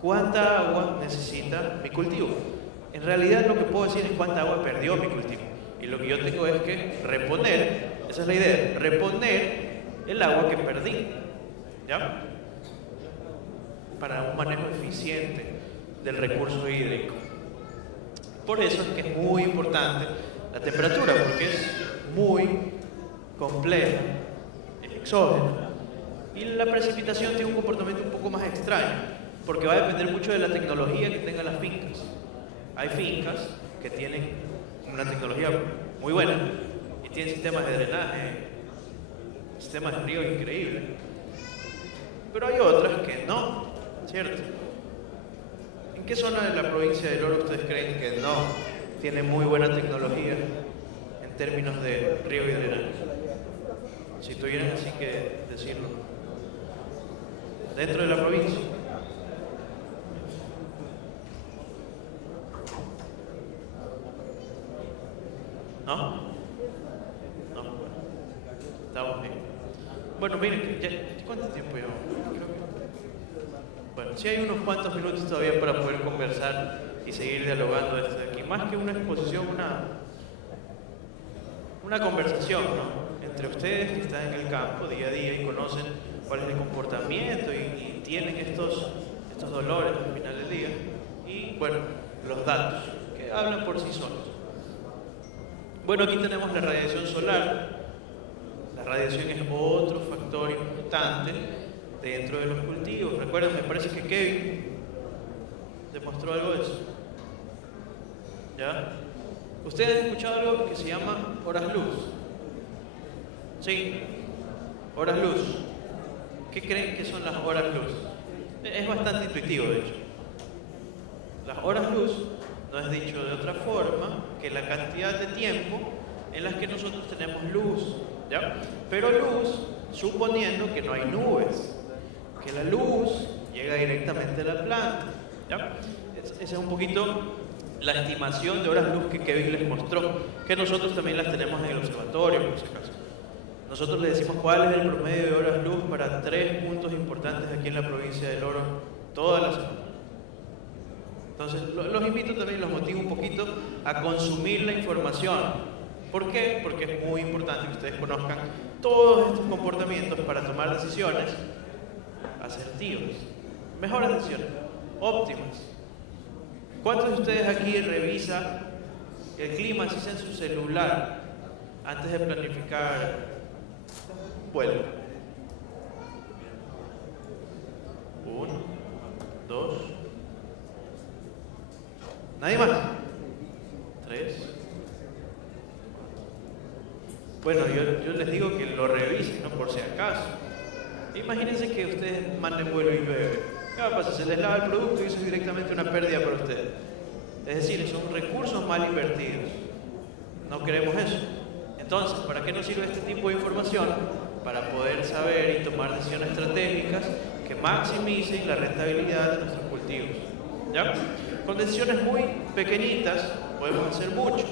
cuánta agua necesita mi cultivo. En realidad lo que puedo decir es cuánta agua perdió mi cultivo. Y lo que yo tengo es que reponer, esa es la idea, reponer el agua que perdí, ¿ya? Para un manejo eficiente del recurso hídrico. Por eso es que es muy importante la temperatura, porque es muy compleja, es exógena. Y la precipitación tiene un comportamiento un poco más extraño, porque va a depender mucho de la tecnología que tengan las fincas. Hay fincas que tienen una tecnología muy buena y tienen sistemas de drenaje, sistemas de riego increíbles. Pero hay otras que no, ¿cierto? ¿En qué zona de la provincia del Oro ustedes creen que no tiene muy buena tecnología en términos de riego y drenaje? Si tuvieran así que decirlo. Dentro de la provincia. ¿No? No, bueno. Estamos bien. Bueno, miren, ¿cuánto tiempo llevamos? Bueno, sí hay unos cuantos minutos todavía para poder conversar y seguir dialogando esto de aquí. Más que una exposición, una conversación, ¿no? Entre ustedes que están en el campo día a día y conocen cuál es el comportamiento y tienen estos dolores al final del día. Y, bueno, los datos que hablan por sí solos. Bueno, aquí tenemos la radiación solar. La radiación es otro factor importante dentro de los cultivos. Recuerden, me parece que Kevin demostró algo de eso. ¿Ya? ¿Ustedes han escuchado algo que se llama horas luz? Sí, horas luz. ¿Qué creen que son las horas luz? Es bastante intuitivo, de hecho. Las horas luz no es dicho de otra forma que la cantidad de tiempo en las que nosotros tenemos luz, ¿ya? Pero luz suponiendo que no hay nubes, que la luz llega directamente a la planta, ¿ya? Esa es un poquito la estimación de horas luz que Kevin les mostró, que nosotros también las tenemos en el observatorio, por si acaso. Nosotros le decimos cuál es el promedio de horas luz para 3 puntos importantes aquí en la provincia del Oro toda la semana. Entonces, los invito también, los motivo un poquito a consumir la información. ¿Por qué? Porque es muy importante que ustedes conozcan todos estos comportamientos para tomar decisiones asertivas, mejores decisiones, óptimas. ¿Cuántos de ustedes aquí revisan el clima, si sea en su celular, antes de planificar Vuelve. 1, 2. ¿Nadie más? 3. Bueno, yo les digo que lo revisen, ¿no? Por si acaso. Imagínense que ustedes manden vuelo y llueve. ¿Qué va a pasar? Se les lava el producto y eso es directamente una pérdida para ustedes. Es decir, son recursos mal invertidos. No queremos eso. Entonces, ¿para qué nos sirve este tipo de información? Para poder saber y tomar decisiones estratégicas que maximicen la rentabilidad de nuestros cultivos. ¿Ya? Con decisiones muy pequeñitas podemos hacer mucho.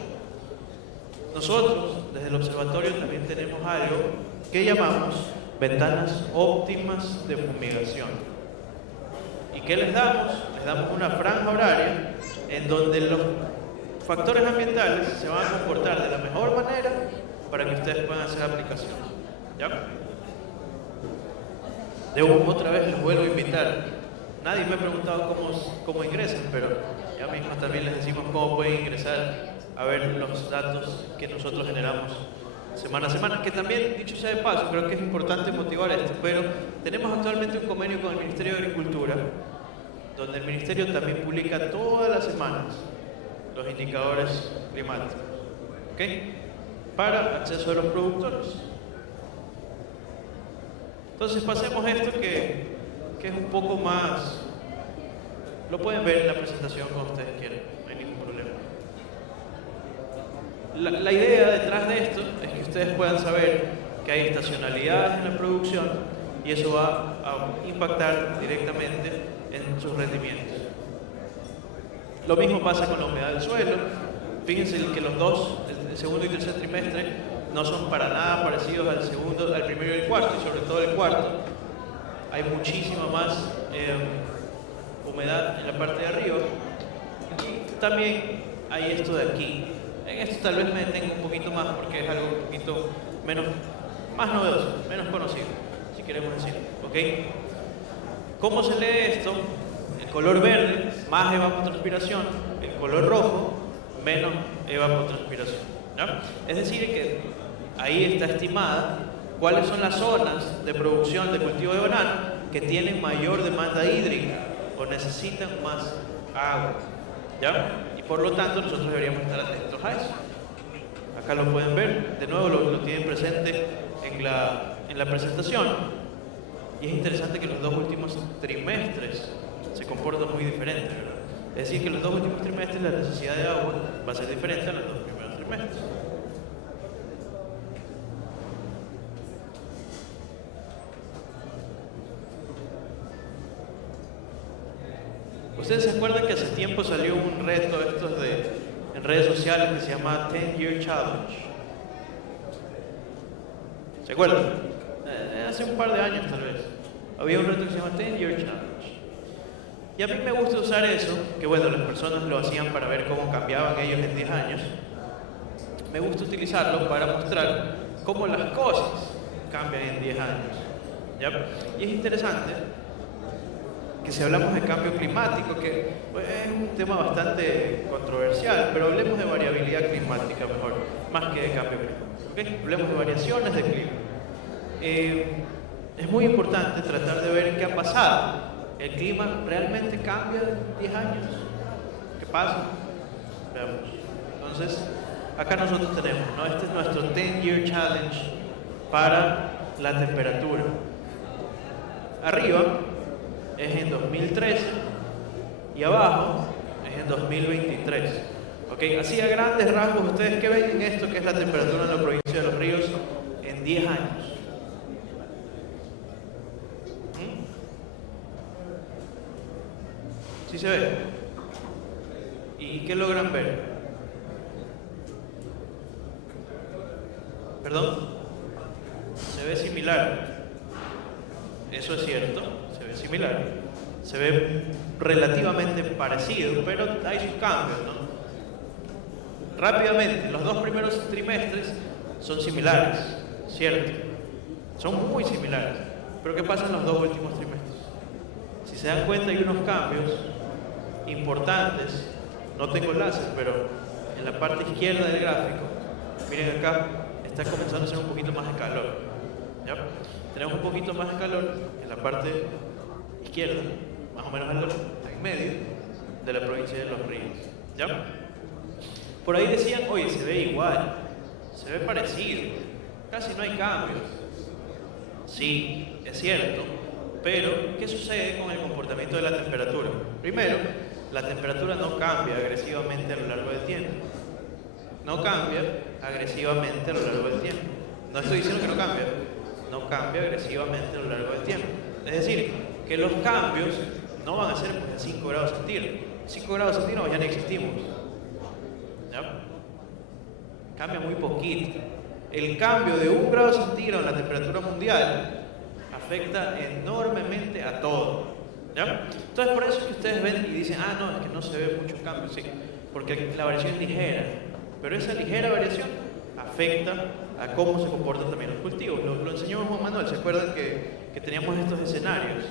Nosotros, desde el observatorio, también tenemos algo que llamamos ventanas óptimas de fumigación. ¿Y qué les damos? Les damos una franja horaria en donde los factores ambientales se van a comportar de la mejor manera para que ustedes puedan hacer aplicaciones. ¿Ya? Otra vez les vuelvo a invitar. Nadie me ha preguntado cómo ingresan, pero ya mismo también les decimos cómo pueden ingresar a ver los datos que nosotros generamos semana a semana, que también, dicho sea de paso, creo que es importante motivar esto, pero tenemos actualmente un convenio con el Ministerio de Agricultura, donde el Ministerio también publica todas las semanas los indicadores climáticos, ¿ok? Para acceso de los productores. Entonces pasemos esto que es un poco más, lo pueden ver en la presentación cuando ustedes quieran, no hay ningún problema. La idea detrás de esto es que ustedes puedan saber que hay estacionalidades en la producción y eso va a impactar directamente en sus rendimientos. Lo mismo pasa con la humedad del suelo. Fíjense que los dos, el segundo y tercer trimestre, no son para nada parecidos al primero y el cuarto, y sobre todo el cuarto. Hay muchísima más humedad en la parte de arriba. Y también hay esto de aquí. En esto tal vez me detengo un poquito más porque es algo un poquito más novedoso, menos conocido, si queremos decir, ¿ok? ¿Cómo se lee esto? El color verde, más evapotranspiración, el color rojo, menos evapotranspiración, ¿ya? Es decir, que ahí está estimada cuáles son las zonas de producción de cultivo de banano que tienen mayor demanda hídrica o necesitan más agua, ¿ya? Y por lo tanto nosotros deberíamos estar atentos a eso. Acá lo pueden ver, de nuevo lo tienen presente en la presentación. Y es interesante que los dos últimos trimestres se comportan muy diferentes, ¿verdad? Es decir, que en los dos últimos trimestres la necesidad de agua va a ser diferente a los dos primeros trimestres. ¿Ustedes se acuerdan que hace tiempo salió un reto en redes sociales que se llama 10-Year Challenge? ¿Se acuerdan? Hace un par de años tal vez. Había un reto que se llama 10-Year Challenge. Y a mí me gusta usar eso, que bueno, las personas lo hacían para ver cómo cambiaban ellos en 10 años. Me gusta utilizarlo para mostrar cómo las cosas cambian en 10 años. ¿Ya? Y es interesante que si hablamos de cambio climático, que pues, es un tema bastante controversial, pero hablemos de variabilidad climática mejor, más que de cambio climático. ¿Okay? Hablemos de variaciones de clima. Es muy importante tratar de ver qué ha pasado. ¿El clima realmente cambia en 10 años? ¿Qué pasa? Veamos. Entonces, acá nosotros tenemos, ¿no? Este es nuestro 10-Year Challenge para la temperatura. Arriba es en 2013 y abajo es en 2023. ¿Okay? Así a grandes rasgos, ¿ustedes qué ven en esto que es la temperatura en la provincia de Los Ríos en 10 años? ¿Sí se ve? ¿Y qué logran ver? ¿Perdón? Se ve similar. Eso es cierto, se ve similar. Se ve relativamente parecido, pero hay sus cambios, ¿no? Rápidamente, los dos primeros trimestres son similares, ¿cierto? Son muy similares. Pero ¿qué pasa en los dos últimos trimestres? Si se dan cuenta, hay unos cambios importantes. No tengo láser, pero en la parte izquierda del gráfico, miren acá, está comenzando a hacer un poquito más de calor. tenemos un poquito más de calor en la parte izquierda, más o menos en medio de la provincia de Los Ríos. ¿Ya? Por ahí decían, oye, se ve igual, se ve parecido, casi no hay cambios. Sí, es cierto, pero ¿qué sucede con el comportamiento de la temperatura? Primero, la temperatura no cambia agresivamente a lo largo del tiempo. No cambia agresivamente a lo largo del tiempo. No estoy diciendo que no cambia, no cambia agresivamente a lo largo del tiempo. Es decir, que los cambios no van a ser de 5 grados centígrados. 5 grados centígrados ya no existimos. ¿Ya? Cambia muy poquito. El cambio de 1 grado centígrado en la temperatura mundial afecta enormemente a todo. ¿Ya? Entonces, por eso es que ustedes ven y dicen, ah, no, es que no se ve mucho cambio. Sí, porque la variación es ligera. Pero esa ligera variación afecta a cómo se comportan también los cultivos. Lo enseñó Juan Manuel. ¿Se acuerdan que teníamos estos escenarios?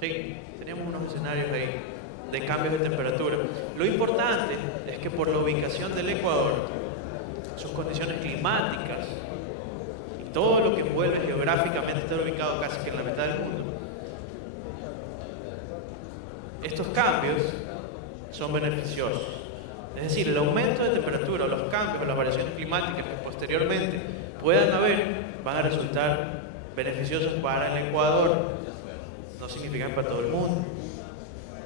Sí, teníamos unos escenarios ahí de cambios de temperatura. Lo importante es que por la ubicación del Ecuador, sus condiciones climáticas y todo lo que envuelve geográficamente estar ubicado casi que en la mitad del mundo, estos cambios son beneficiosos. Es decir, el aumento de temperatura, o los cambios, o las variaciones climáticas que posteriormente puedan haber, van a resultar beneficiosos para el Ecuador. No significan para todo el mundo.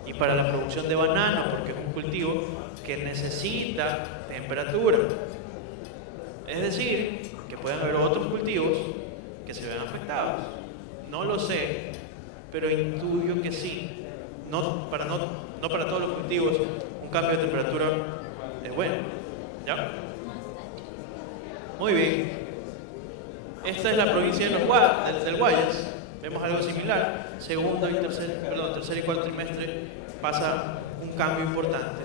Y para la producción de banano, porque es un cultivo que necesita temperatura. Es decir, que pueden haber otros cultivos que se vean afectados. No lo sé, pero intuyo que sí. No para todos los cultivos un cambio de temperatura es bueno. ¿Ya? Muy bien. Esta es la provincia de del Guayas. Vemos algo similar. Tercer y cuarto trimestre pasa un cambio importante.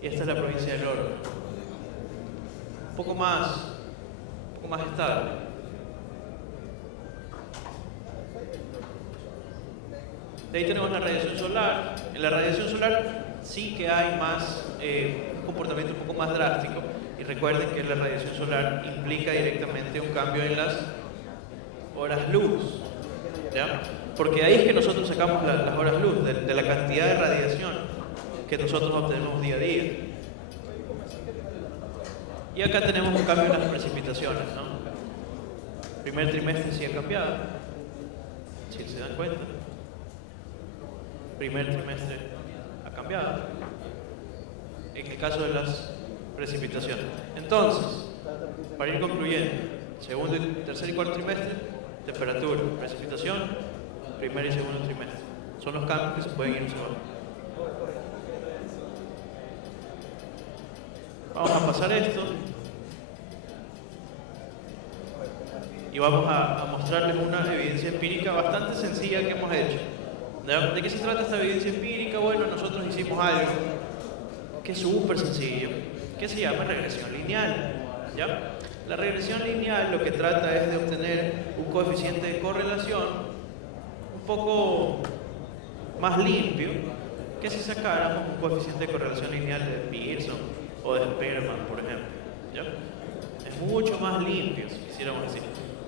Y esta es la provincia del Oro. Un poco más estable. De ahí tenemos la radiación solar. En la radiación solar sí que hay más un comportamiento un poco más drástico. Y recuerden que la radiación solar implica directamente un cambio en las horas luz. ¿Ya? Porque ahí es que nosotros sacamos las horas luz, de la cantidad de radiación que nosotros obtenemos día a día. Y acá tenemos un cambio en las precipitaciones, ¿no? Primer trimestre sí ha cambiado, si se dan cuenta. Primer trimestre ha cambiado. En el caso de las precipitaciones. Entonces, para ir concluyendo, tercer y cuarto trimestre, temperatura, precipitación, primer y segundo trimestre. Son los cambios que se pueden ir observando. Vamos a pasar esto y vamos a mostrarles una evidencia empírica bastante sencilla que hemos hecho. ¿De qué se trata esta evidencia empírica? Bueno, nosotros hicimos algo que es súper sencillo, que se llama regresión lineal. ¿Ya? La regresión lineal lo que trata es de obtener un coeficiente de correlación un poco más limpio que si sacáramos un coeficiente de correlación lineal de Pearson o de Spearman, por ejemplo. ¿Ya? Es mucho más limpio, si quisiéramos decir.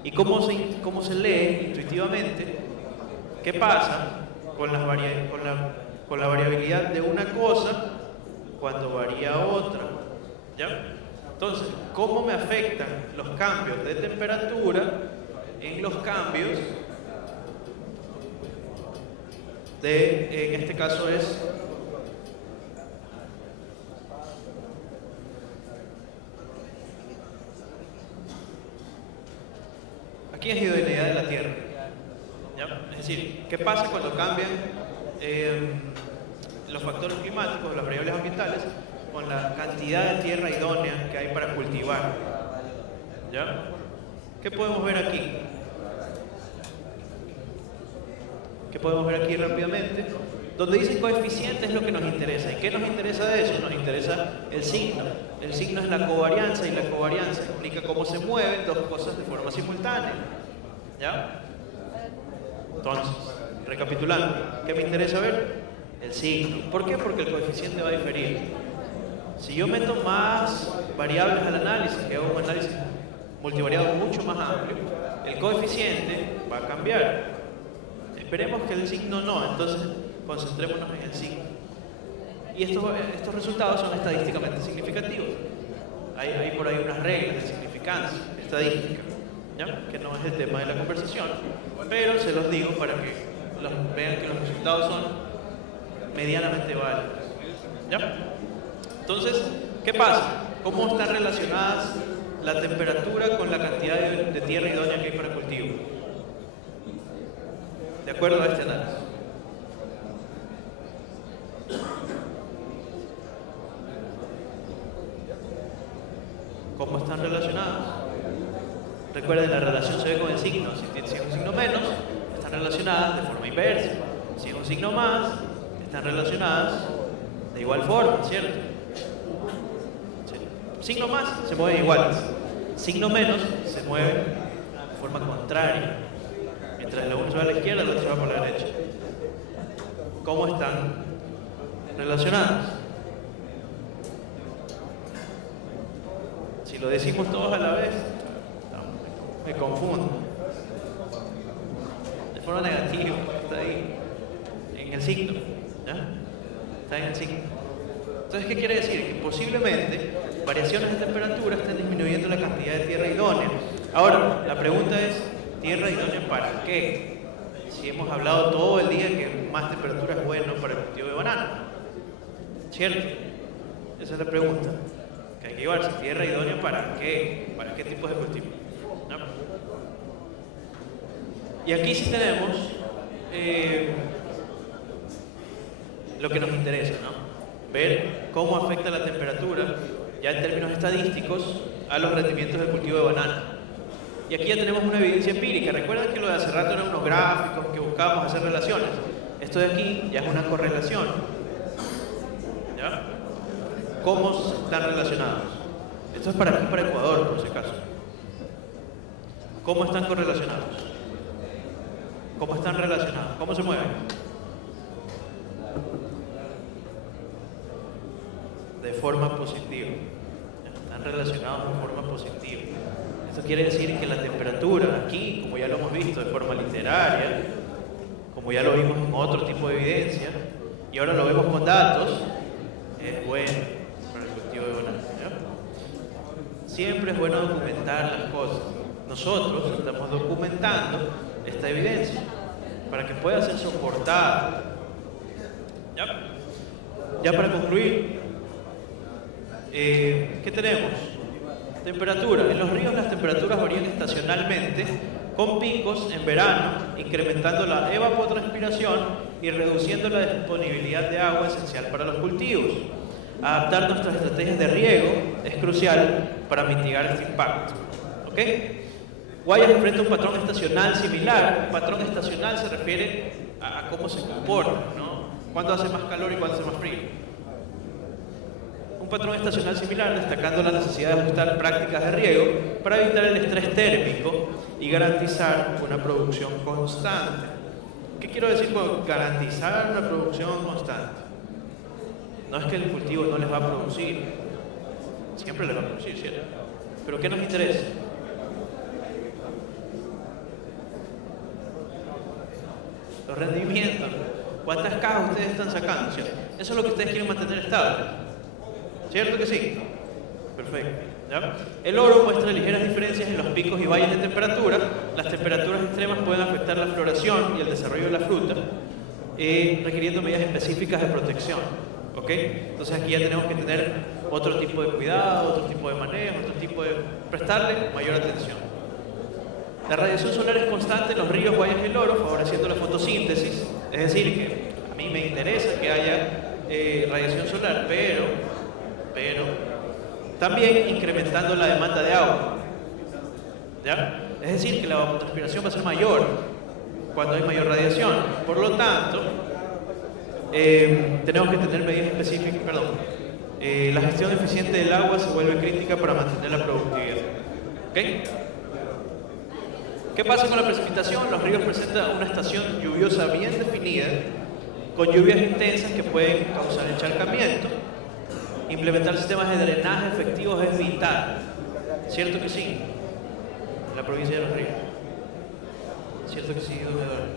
¿Y cómo se lee intuitivamente? ¿Qué pasa con la variabilidad de una cosa cuando varía otra? ¿Ya? Entonces, ¿cómo me afectan los cambios de temperatura en los cambios en este caso es aquí es idoneidad de la Tierra? ¿Ya? Es decir, ¿qué pasa cuando cambian los factores climáticos, las variables ambientales, con la cantidad de tierra idónea que hay para cultivar? ¿Ya? ¿Qué podemos ver aquí? ¿Qué podemos ver aquí rápidamente? Donde dice coeficiente es lo que nos interesa. ¿Y qué nos interesa de eso? Nos interesa el signo. El signo es la covarianza y la covarianza explica cómo se mueven dos cosas de forma simultánea. ¿Ya? Entonces, recapitulando, ¿qué me interesa ver? El signo. ¿Por qué? Porque el coeficiente va a diferir. Si yo meto más variables al análisis, que hago un análisis multivariado mucho más amplio, el coeficiente va a cambiar. Esperemos que el signo no, entonces concentrémonos en el signo. Y estos resultados son estadísticamente significativos. Hay por ahí unas reglas de significancia estadística, ¿ya? Que no es el tema de la conversación, pero se los digo para que vean que los resultados son medianamente válidos, ¿ya? Entonces, ¿qué pasa? ¿Cómo están relacionadas la temperatura con la cantidad de tierra idónea que hay para cultivo? De acuerdo a este análisis. ¿Cómo están relacionadas? Recuerden, la relación se ve con el signo. Si es un signo menos, están relacionadas de forma inversa. Si es un signo más, están relacionadas de igual forma, ¿cierto? Signo más se mueven iguales. Signo menos se mueven de forma contraria. Mientras la uno se va a la izquierda, la otra se va por la derecha. ¿Cómo están relacionadas? Si lo decimos todos a la vez, me confundo. De forma negativa, está ahí, en el signo, ¿ya? Está en el signo. Entonces, ¿qué quiere decir? Que posiblemente variaciones de temperatura estén disminuyendo la cantidad de tierra idónea. Ahora, la pregunta es, ¿tierra idónea para qué? Si hemos hablado todo el día que más temperatura es bueno para el cultivo de banano, ¿cierto? Esa es la pregunta que hay que llevarse. ¿Tierra idónea para qué? ¿Para qué tipo de cultivo? ¿No? Y aquí sí tenemos lo que nos interesa, ¿no? Ver cómo afecta la temperatura, ya en términos estadísticos, a los rendimientos del cultivo de banano. Y aquí ya tenemos una evidencia empírica. Recuerden que lo de hace rato eran unos gráficos que buscábamos hacer relaciones. Esto de aquí ya es una correlación. ¿Ya? ¿Cómo están relacionados? Esto es para aquí, para Ecuador, por si acaso. ¿Cómo están correlacionados? ¿Cómo están relacionados? ¿Cómo se mueven? De forma positiva. Están relacionados de forma positiva. Esto quiere decir que la temperatura aquí, como ya lo hemos visto de forma literaria, como ya lo vimos en otro tipo de evidencia, y ahora lo vemos con datos, es bueno para el cultivo de banano. Siempre es bueno documentar las cosas. Nosotros estamos documentando esta evidencia para que pueda ser soportada. Ya para concluir, ¿qué tenemos? Temperatura. En los ríos las temperaturas varían estacionalmente, con picos en verano, incrementando la evapotranspiración y reduciendo la disponibilidad de agua esencial para los cultivos. Adaptar nuestras estrategias de riego es crucial para mitigar este impacto. ¿Ok? Guayas enfrenta un patrón estacional similar. Un patrón estacional se refiere a cómo se comporta, ¿no? Cuándo hace más calor y cuándo hace más frío. Un patrón estacional similar, destacando la necesidad de ajustar prácticas de riego para evitar el estrés térmico y garantizar una producción constante. ¿Qué quiero decir con garantizar una producción constante? No es que el cultivo no les va a producir, siempre les va a producir, ¿cierto? Pero ¿qué nos interesa? Los rendimientos. ¿Cuántas cajas ustedes están sacando? ¿Cierto? Eso es lo que ustedes quieren mantener estable. ¿Cierto que sí? Perfecto. ¿Ya? El oro muestra ligeras diferencias en los picos y valles de temperatura. Las temperaturas extremas pueden afectar la floración y el desarrollo de la fruta, requiriendo medidas específicas de protección. ¿Ok? Entonces aquí ya tenemos que tener otro tipo de cuidado, otro tipo de manejo, otro tipo de... prestarle mayor atención. La radiación solar es constante en los ríos, guayas y el oro, favoreciendo la fotosíntesis. Es decir, que a mí me interesa que haya radiación solar, pero también incrementando la demanda de agua. ¿Ya? Es decir, que la evapotranspiración va a ser mayor cuando hay mayor radiación. Por lo tanto, tenemos que tener medidas específicas. La gestión eficiente del agua se vuelve crítica para mantener la productividad. ¿Okay? ¿Qué pasa con la precipitación? Los ríos presentan una estación lluviosa bien definida, con lluvias intensas que pueden causar encharcamiento. Implementar sistemas de drenaje efectivos es vital. ¿Cierto que sí? la provincia de Los Ríos. ¿Cierto que sí, don Eduardo?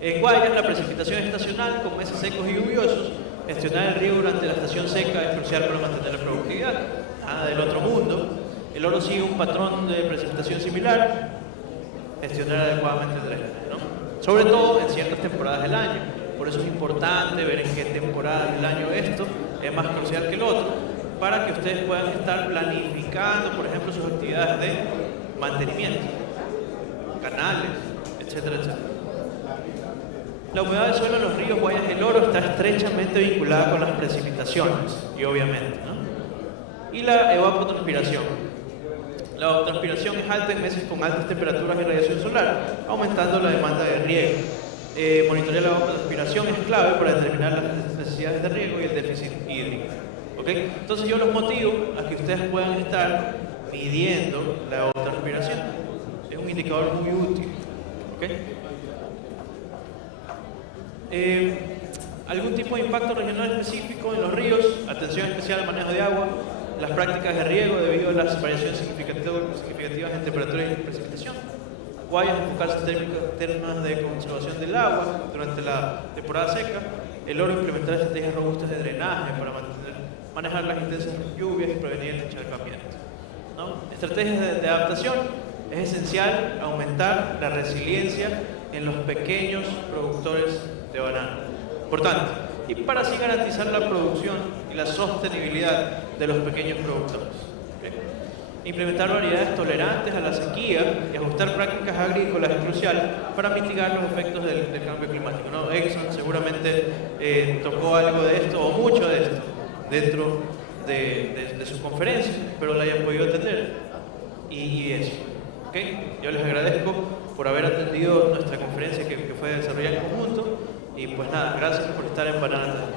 En Guayas, la precipitación estacional con meses secos y lluviosos. Gestionar el riego durante la estación seca es crucial para mantener la productividad. Nada del otro mundo. El oro sigue un patrón de precipitación similar. Gestionar adecuadamente el drenaje, ¿no? Sobre todo en ciertas temporadas del año. Por eso es importante ver en qué temporada del año esto es más crucial que el otro, para que ustedes puedan estar planificando, por ejemplo, sus actividades de mantenimiento, canales, etcétera, etcétera. La humedad del suelo en los ríos Guayas y el Oro está estrechamente vinculada con las precipitaciones, y obviamente, ¿no? Y la evapotranspiración. La evapotranspiración es alta en meses con altas temperaturas y radiación solar, aumentando la demanda de riego. Monitorear la evapotranspiración es clave para determinar las necesidades de riego y el déficit hídrico. ¿Okay? Entonces yo los motivo a que ustedes puedan estar midiendo la evapotranspiración. Es un indicador muy útil. ¿Okay? Algún tipo de impacto regional específico en los ríos, atención especial al manejo de agua, las prácticas de riego debido a las variaciones significativas en temperatura y precipitación. Guayas, enfocarse en términos de conservación del agua durante la temporada seca. El Oro, implementar estrategias robustas de drenaje para manejar las intensas lluvias y prevenir el encharcamiento, ¿no? Estrategias de adaptación. Es esencial aumentar la resiliencia en los pequeños productores de banano. Importante. Y para así garantizar la producción y la sostenibilidad de los pequeños productores. ¿Okay? Implementar variedades tolerantes a la sequía y ajustar prácticas agrícolas es crucial para mitigar los efectos del cambio climático, ¿no? Exxon seguramente tocó algo de esto o mucho de esto dentro de su conferencia, pero la hayan podido atender y eso. ¿Okay? Yo les agradezco por haber atendido nuestra conferencia que fue desarrollada en conjunto y pues nada, gracias por estar en Banana Time.